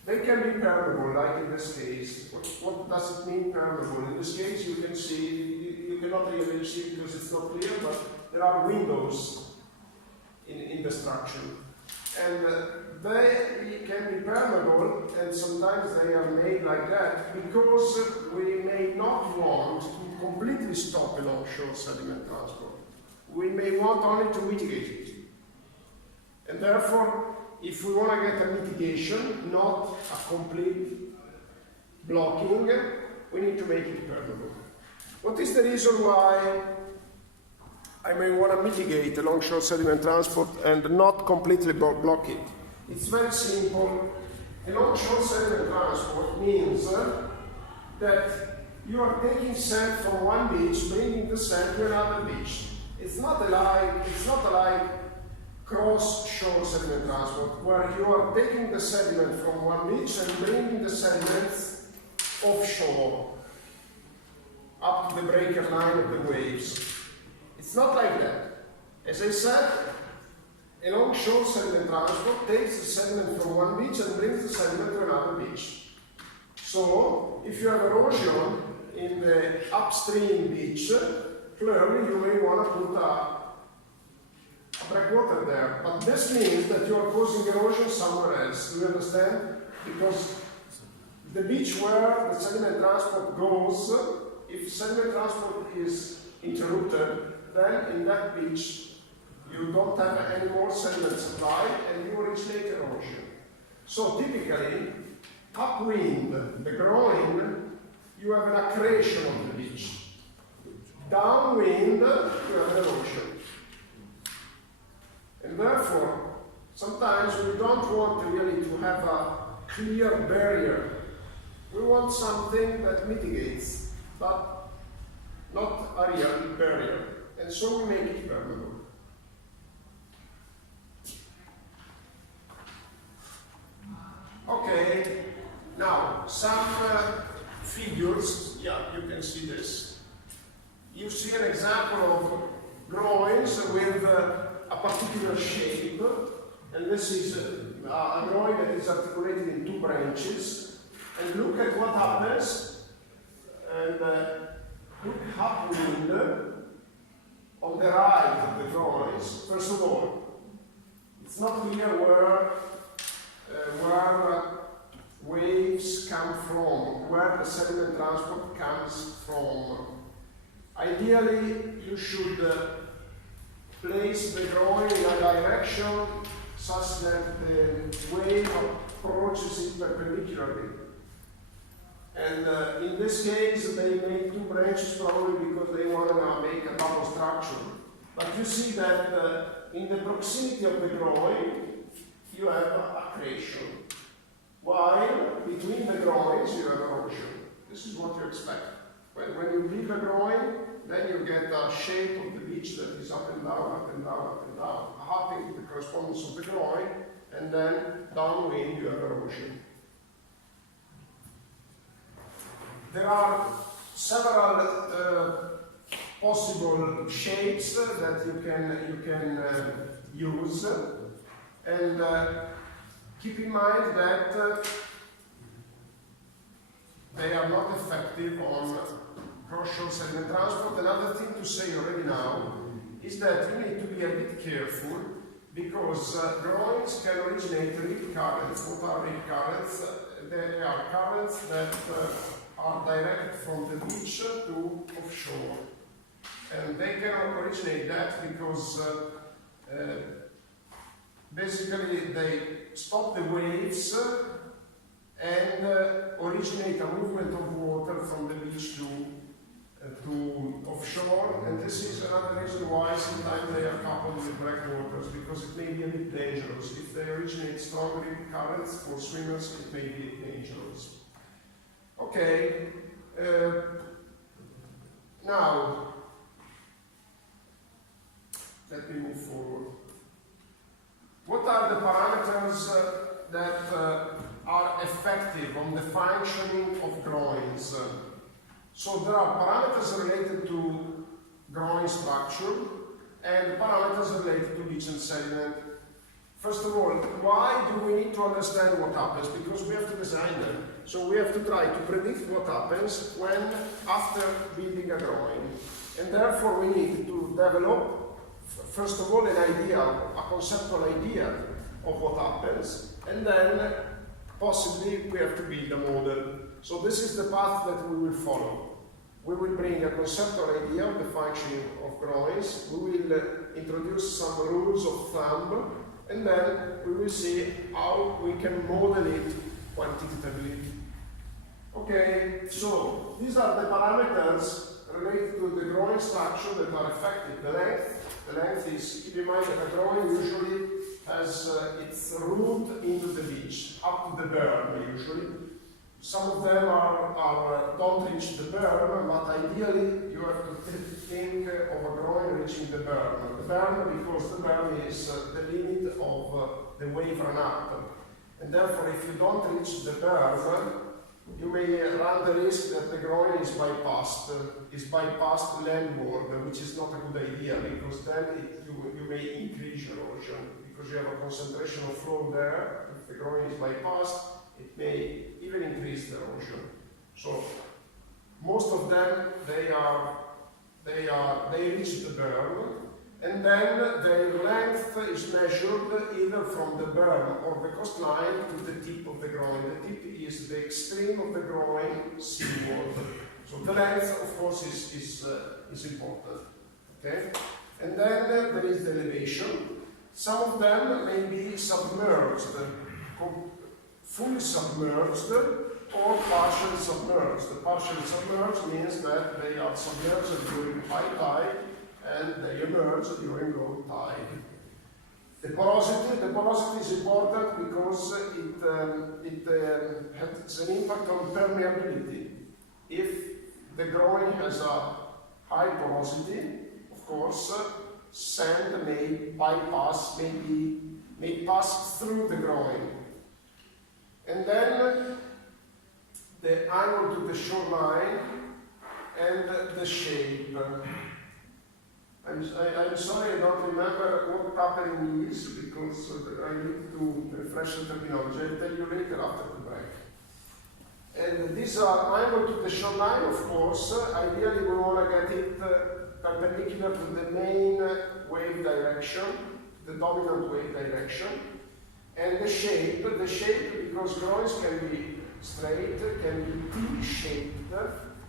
They can be permeable, like in this case. What does it mean, permeable? In this case, you can see, you cannot really see because it's not clear, but there are windows in the structure. And they can be permeable, and sometimes they are made like that because we may not want to completely stop along-shore sediment transport. We may want only to mitigate it. And therefore, if we want to get a mitigation, not a complete blocking, we need to make it permeable. What is the reason why I may want to mitigate along-shore sediment transport and not completely block it? It's very simple. Along-shore sediment transport means that you are taking sand from one beach, bringing the sand to another beach. It's not like cross-shore sediment transport, where you are taking the sediment from one beach and bringing the sediments offshore, up to the breaker line of the waves. It's not like that. As I said, along-shore sediment transport takes the sediment from one beach and brings the sediment to another beach. So, if you have erosion in the upstream beach, clearly you may want to put a breakwater there. But this means that you are causing erosion somewhere else. Do you understand? Because the beach where the sediment transport goes, if sediment transport is interrupted, then in that beach you don't have any more sediment supply and you originate erosion. So typically, upwind, the groin, you have an accretion of the beach. Downwind, you have an erosion. And therefore, sometimes we don't want really to have a clear barrier. We want something that mitigates, but not a real barrier. And so we make it permeable. Okay, now some figures, yeah, you can see this. You see an example of groins with a particular shape, and this is a groin that is articulated in two branches. And look at what happens, and look upwind on the right of the groins. First of all, it's not clear where waves come from, where the sediment transport comes from. Ideally, you should place the groin in a direction such that the wave approaches it perpendicularly. And in this case, they make two branches probably because they want to make a double structure. But you see that in the proximity of the groin, you have accretion. While between the groins, you have erosion. This is what you expect. When you leave a groin, then you get a shape of the beach that is up and down, up and down, up and down, hopping with the correspondence of the groin, and then downwind, you have erosion. There are several possible shapes that you can use, and keep in mind that they are not effective on cross-shore sediment transport. Another thing to say already now is that you need to be a bit careful because groins can originate rip currents. What are rip currents? They are currents that are directed from the beach to offshore. And they can originate that because basically they stop the waves and originate a movement of water from the beach to offshore, and this is another reason why sometimes they are coupled with breakwaters, because it may be a bit dangerous. If they originate strong rip currents for swimmers, it may be dangerous. Okay, now let me move forward. What are the parameters that are effective on the functioning of groins? So there are parameters related to groin structure and parameters related to beach and sediment. First of all, why do we need to understand what happens? Because we have to design them. So we have to try to predict what happens when, after building a groin. And therefore we need to develop, first of all, an idea, a conceptual idea of what happens, and then possibly we have to build a model. So this is the path that we will follow. We will bring a conceptual idea of the functioning of groins, we will introduce some rules of thumb, and then we will see how we can model it quantitatively. Okay, so these are the parameters related to the groin structure that are effective. The length is, keep in mind that a groin usually has its root into the beach, up to the berm usually. Some of them don't reach the berm, but ideally you have to think of a groin reaching the berm. The berm, because the berm is the limit of the wave run-up. And therefore, if you don't reach the berm, you may run the risk that the groin is bypassed landward, which is not a good idea, because then you may increase erosion, because you have a concentration of flow there. If the groin is bypassed, it may even increase the erosion. So most of them, they reach the berm, and then their length is measured either from the berm or the coastline to the tip of the groin. The tip is the extreme of the groin seaward. So the length, of course, is important. Okay? And then there is the elevation. Some of them may be submerged, fully submerged, or partially submerged. The partially submerged means that they are submerged during high tide and they emerge during low tide. The porosity is important because it has an impact on permeability. If the groin has a high porosity, of course, sand may pass through the groin. And then the angle to the shoreline and the shape. I'm sorry I don't remember what tapering is because I need to refresh the terminology. I'll tell you later after the break. And these are angle to the shoreline, of course. Ideally, we want to get it perpendicular to the main wave direction, the dominant wave direction. And the shape, because groins can be straight, can be T-shaped,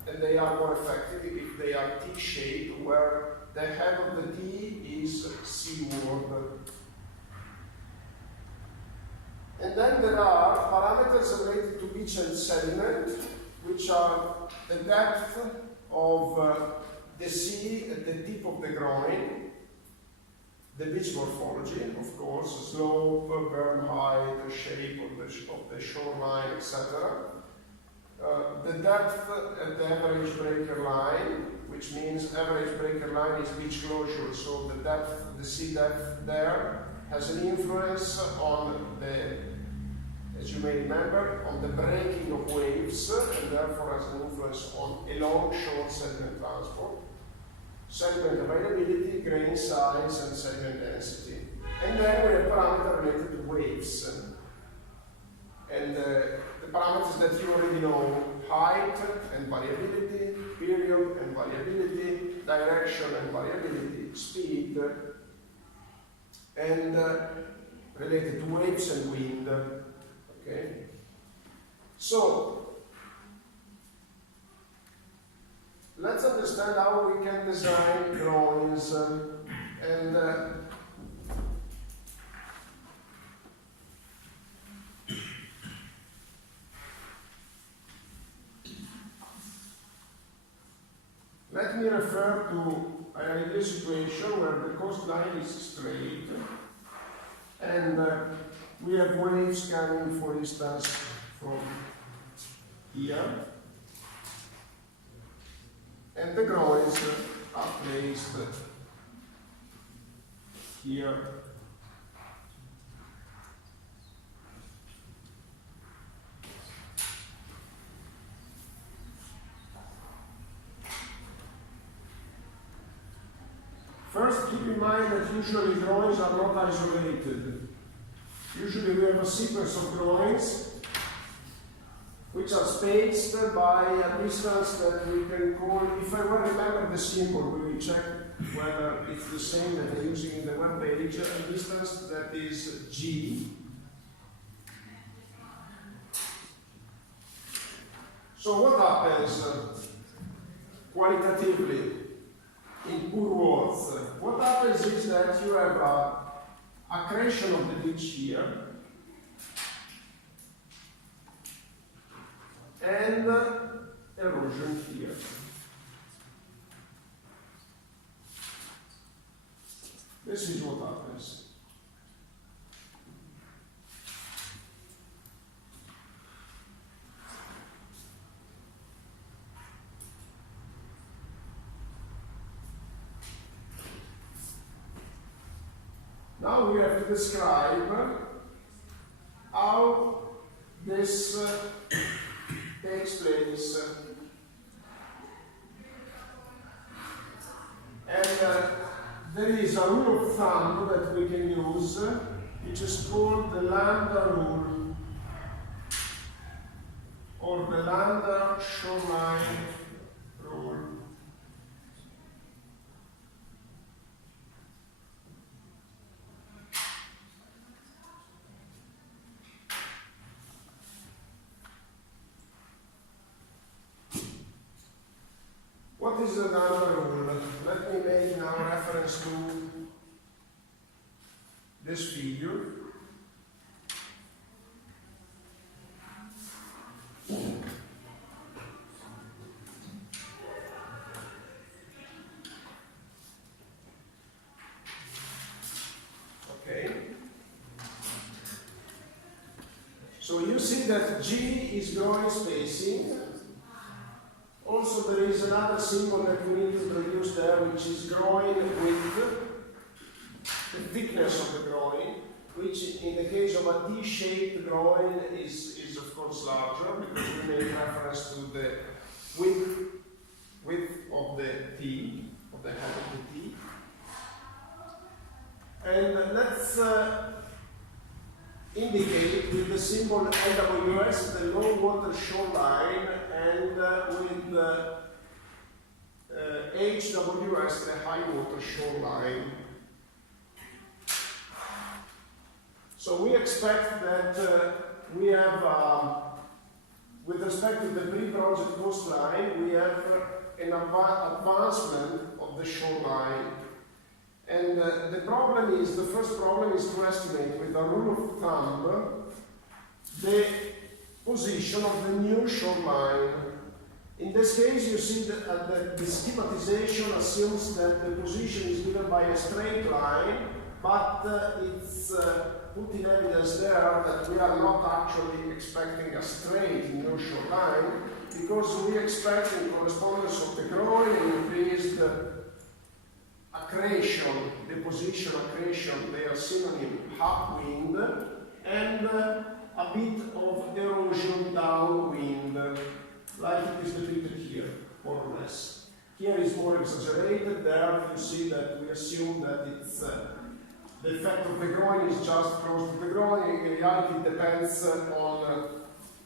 and they are more effective if they are T-shaped, where the head of the T is seaward. And then there are parameters related to beach and sediment, which are the depth of the sea at the tip of the groin, the beach morphology, of course, slope, berm height, the shape of the shoreline, etc. The depth at the average breaker line, which means average breaker line is beach closure, so the depth, the sea depth there has an influence on the, as you may remember, on the breaking of waves, and therefore has an influence on along-shore sediment transport, sediment availability, grain size, and sediment density. And then we have parameters related to waves. And the parameters that you already know: height and variability, period and variability, direction and variability, speed, and related to waves and wind. Okay? So, let's understand how we can design groins and let me refer to an ideal situation where the coastline is straight and we have waves coming, for instance, from here, and the groins are placed here. First, keep in mind that usually groins are not isolated. Usually we have a sequence of groins which are spaced by a distance that we can call, if I will remember the symbol, we will check whether it's the same that I'm using in the web page, a distance that is G. So what happens qualitatively in poor words? What happens is that you have a accretion of the beach here and erosion here. This is what happens. Now we have to describe how this takes place. And there is a rule of thumb that we can use, which is called the lambda rule, or the lambda shoreline rule. What is the lambda rule? Let me make now reference to this figure. So you see that G is groin spacing. Also there is another symbol that we need to introduce there, which is groin width, the thickness of the groin, which in the case of a T-shaped groin is of course larger, because we make reference to the width of the T, of the head of the T. And let's indicate with the symbol LWS the low water shoreline, and with HWS the high water shoreline. So we expect that we have, with respect to the pre-project coastline, we have an advancement of the shoreline. And the problem is, the first problem is to estimate with a rule of thumb the position of the new shoreline. In this case, you see that the schematization assumes that the position is given by a straight line, but it's put in evidence there that we are not actually expecting a straight new shoreline, because we expect in correspondence of the groin increased accretion, deposition accretion, they are synonym, upwind, and a bit of erosion downwind, like it is depicted here, more or less. Here is more exaggerated. There you see that we assume that it's the effect of the groin is just close to the groin. In reality, it depends on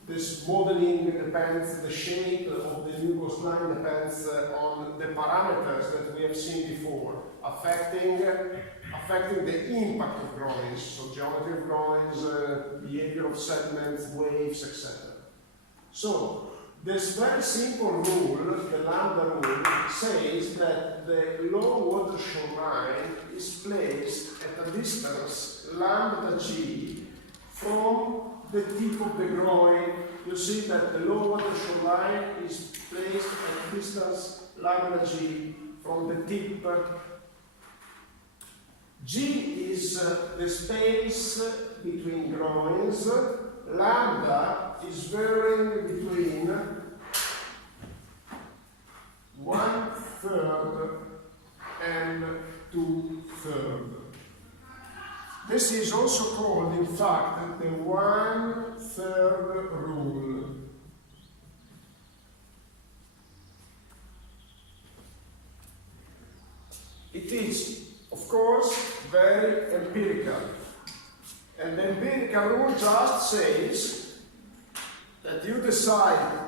this modeling, depends the shape of the new coastline, depends on the parameters that we have seen before, affecting the impact of groins, so geometry of groins, behavior of sediments, waves, etc. So this very simple rule, the lambda rule, says that the low water shoreline is placed at a distance lambda g from the tip of the groin. You see that the low water shoreline is placed at a distance lambda g from the tip. G is the space between groins. Lambda is varying between 1/3 and 2/3. This is also called, in fact, the 1/3 rule. It is, of course, very empirical. And the empirical rule just says that you decide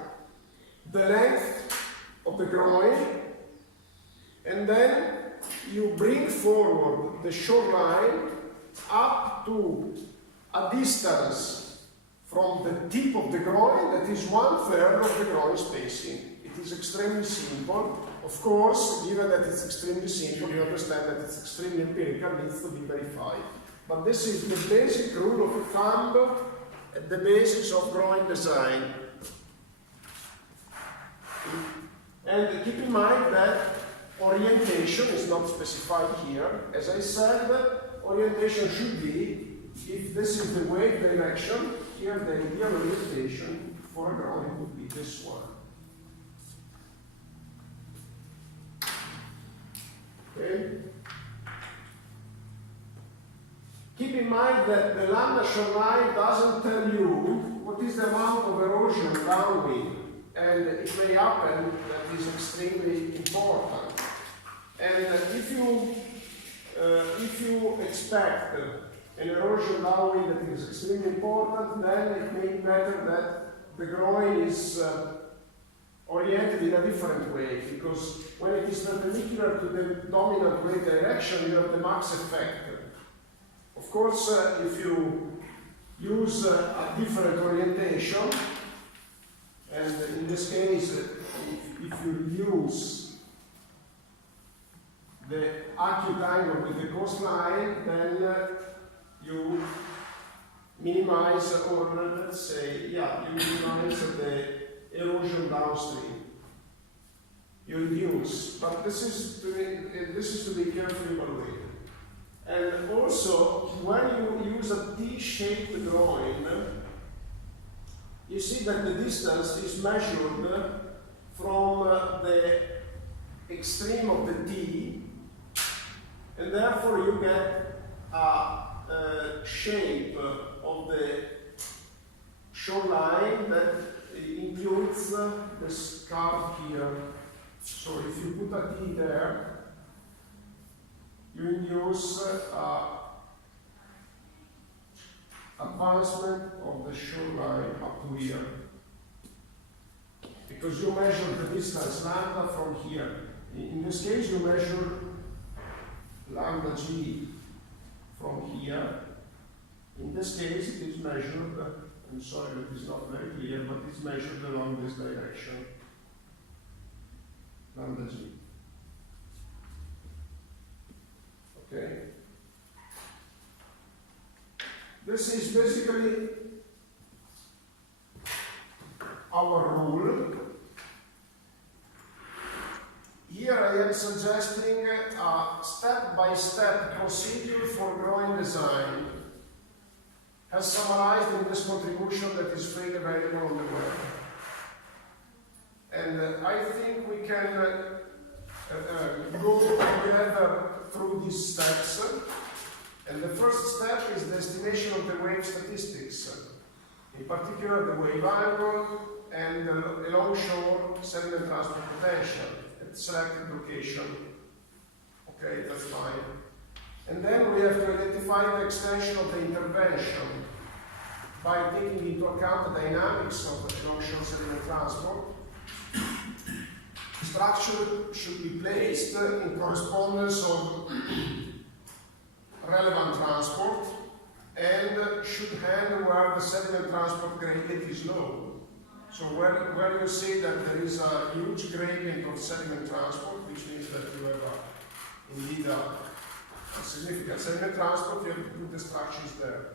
the length of the groin, and then you bring forward the shoreline up to a distance from the tip of the groin that is 1/3 of the groin spacing. It is extremely simple. Of course, given that it's extremely simple, you understand that it's extremely empirical, needs to be verified. But this is the basic rule of thumb at the basis of groin design. And keep in mind that orientation is not specified here. As I said, orientation should be, if this is the wave direction, here the ideal orientation for a groin would be this one. Okay? Keep in mind that the lambda shoreline doesn't tell you what is the amount of erosion downwind, and it may happen that is extremely important. And if you expect an erosion downwind that is extremely important, then it may be better that the groin is oriented in a different way, because when it is perpendicular to the dominant wave direction, you have the max effect. Of course, if you use a different orientation, and in this case, if you reduce the acute angle with the coastline, then you minimize, or let's say, you minimize the erosion downstream. You reduce, but this is to be carefully evaluated. And also, when you use a T-shaped groin, see that the distance is measured from the extreme of the T, and therefore you get a shape of the shoreline that includes this curve here. So if you put a T there, you induce advancement of the shoreline up to here. Because you measure the distance lambda from here. In this case, you measure lambda g from here. In this case, it is measured, I'm sorry it is not very clear, but it's measured along this direction. Lambda g. Okay? This is basically our rule. Here I am suggesting a step-by-step procedure for drawing design, as summarized in this contribution that is freely available on the web. And I think we can go together through these steps. And the first step is the estimation of the wave statistics, in particular the wave angle and the along-shore sediment transport potential at selected location. Okay, that's fine. And then we have to identify the extension of the intervention by taking into account the dynamics of the along-shore sediment transport. Structure should be placed in correspondence of relevant transport and should handle where the sediment transport gradient is low. So where you see that there is a huge gradient of sediment transport, which means that you have indeed a significant sediment transport, you have to put the structures there.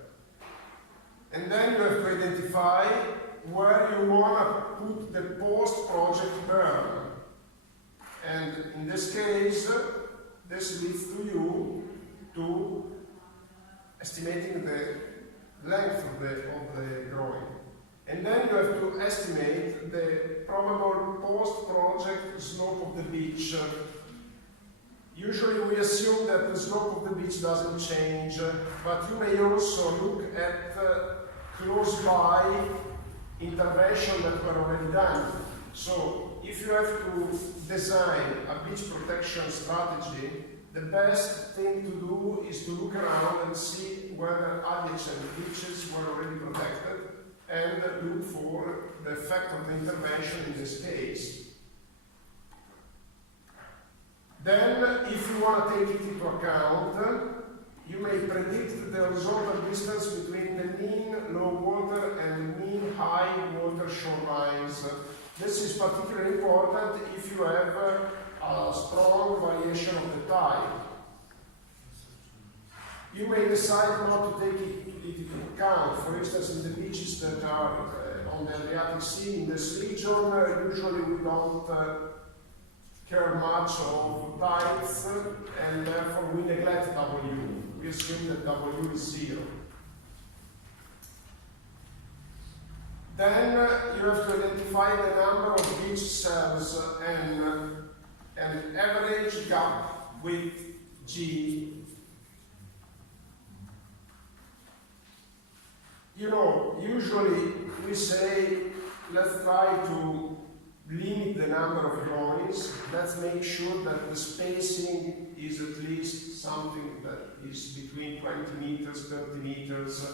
And then you have to identify where you want to put the post-project berm. And in this case, this leads to you to estimating the length of the drawing. And then you have to estimate the probable post-project slope of the beach. Usually we assume that the slope of the beach doesn't change, but you may also look at close by intervention that were already done. So if you have to design a beach protection strategy, the best thing to do is to look around and see whether adjacent beaches were already protected and look for the effect of the intervention in this case. Then, if you want to take it into account, you may predict the horizontal distance between the mean low water and the mean high water shorelines. This is particularly important if you have a strong variation of the tide. You may decide not to take it into account. For instance, in the beaches that are on the Adriatic Sea, in this region, usually we don't care much of tides, and therefore we neglect W. We assume that W is 0. Then you have to identify the number of beach cells and an average gap with G. You know, usually we say, let's try to limit the number of drawings. Let's make sure that the spacing is at least something that is between 20 meters, 30 meters.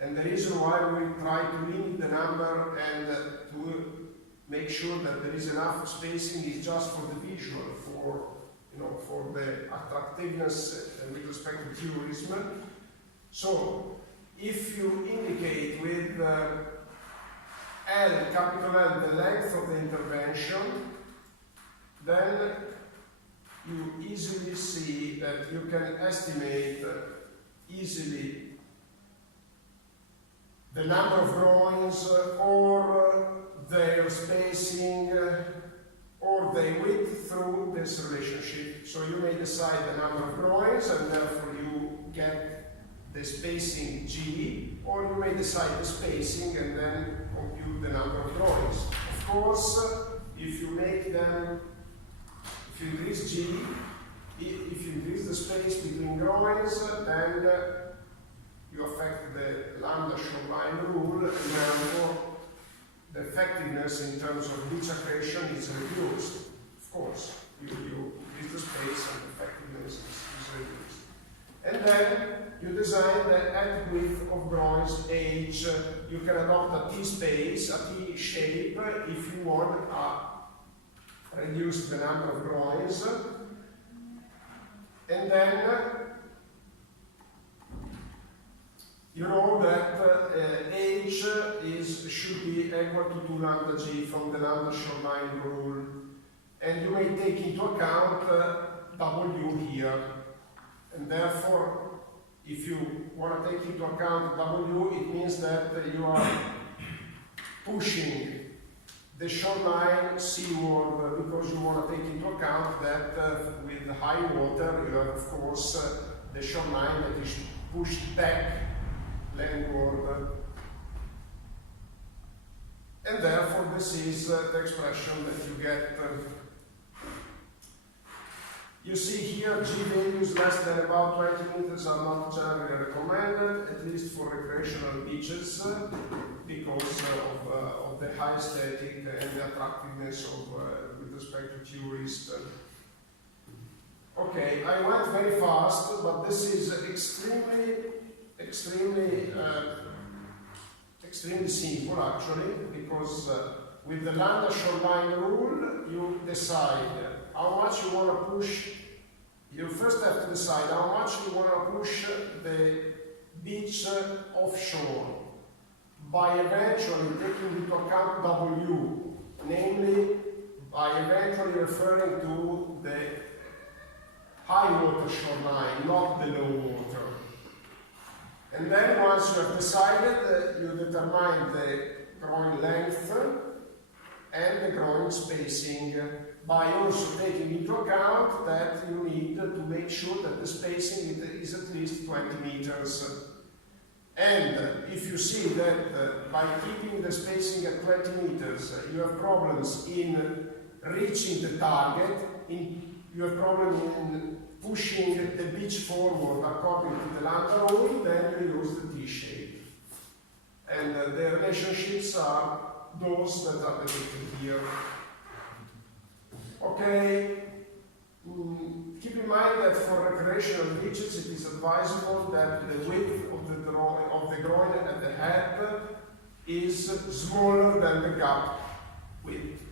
And the reason why we try to limit the number and to make sure that there is enough spacing is just for the visual, for the attractiveness with respect to tourism. So, if you indicate with L, capital L, the length of the intervention, then you easily see that you can estimate easily the number of drawings or their spacing or their width through this relationship. So you may decide the number of drawings and therefore you get the spacing G, or you may decide the spacing and then compute the number of groins. Of course, if you make them, if you increase G, if you increase the space between groins, then you affect the lambda shoreline rule, and therefore the effectiveness in terms of beach accretion is reduced. Of course, you increase the space and the effectiveness is reduced. And then you design the end width of groins H. You can adopt a T space, a T shape, if you want to reduce the number of groins. And then you know that H should be equal to 2 lambda G from the lambda shoreline rule. And you may take into account W here. And therefore, if you want to take into account W, it means that you are pushing the shoreline seaward, because you want to take into account that with high water, you have, of course, the shoreline that is pushed back landward. And therefore, this is the expression that you get. You see here, G values less than about 20 meters are not generally recommended, at least for recreational beaches, because of the high aesthetic and the attractiveness of, with respect to tourists. Okay, I went very fast, but this is extremely simple actually, because with the lambda shoreline rule, you decide how much you want to push. You first have to decide how much you want to push the beach offshore by eventually taking into account W, namely by eventually referring to the high water shoreline, not the low water. And then once you have decided, you determine the groin length and the groin spacing, by also taking into account that you need to make sure that the spacing is at least 20 meters. And if you see that by keeping the spacing at 20 meters, you have problems in reaching the target, you have problems in pushing the beach forward according to the lambda rule, then you use the T shape. And the relationships are those that are depicted here. Okay, keep in mind that for recreational beaches it is advisable that the width of the groin at the head is smaller than the gap width.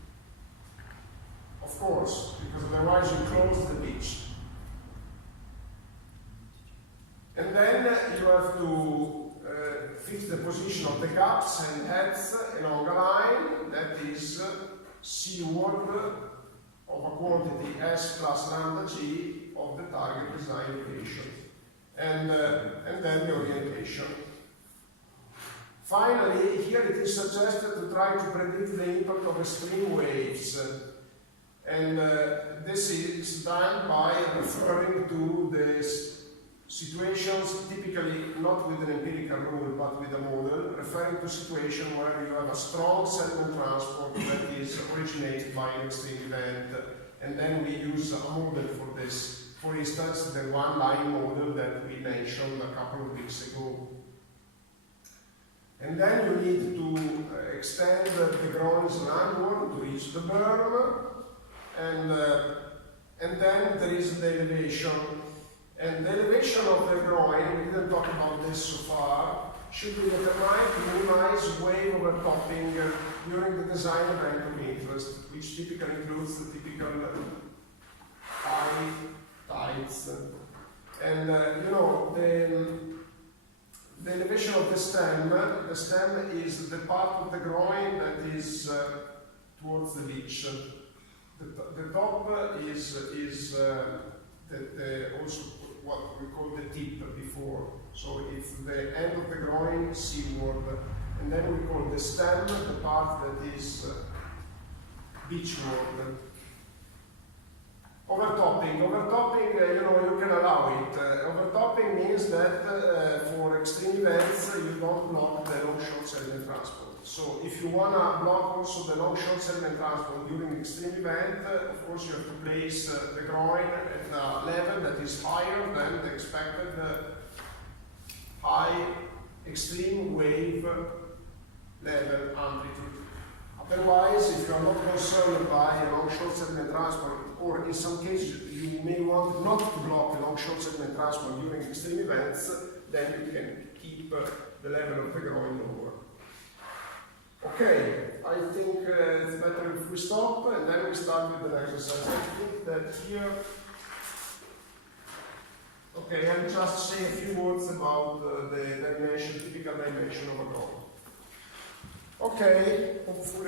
Of course, because otherwise you close the beach. And then you have to fix the position of the gaps and heads along a line that is seaward of a quantity S plus lambda G of the target design location. And then the orientation. Finally, here it is suggested to try to predict the impact of extreme waves. And this is done by referring to the situations, typically not with an empirical rule but with a model, referring to situations where you have a strong sediment transport that is originated by an extreme event. And then we use a model for this. For instance, the one-line model that we mentioned a couple of weeks ago. And then you need to extend the groins landward to reach the berm, and then there is the elevation. And the elevation of the groin, we didn't talk about this so far, should be determined to minimize wave overtopping during the design event of interest, which typically includes the typical high tides. And you know, the elevation of the stem is the part of the groin that is towards the beach. The top is also what we call the tip before. So it's the end of the groin seaward. And then we call the stem the part that is beachward. Overtopping. Overtopping, you can allow it. Overtopping means that for extreme events, you don't block the long short segment transport. So if you want to block also the long short segment transport during extreme event, of course you have to place the groin at a level that is higher than the expected high extreme wave level amplitude. Otherwise, if you are not concerned by long short segment transport, or in some cases you may want not to block a long short segment transport during extreme events, then you can keep the level of the groin lower. Okay, I think it's better if we stop and then we start with the exercise. I think that here, okay, I'll just say a few words about the dimension, typical dimension of a groin. Okay, hopefully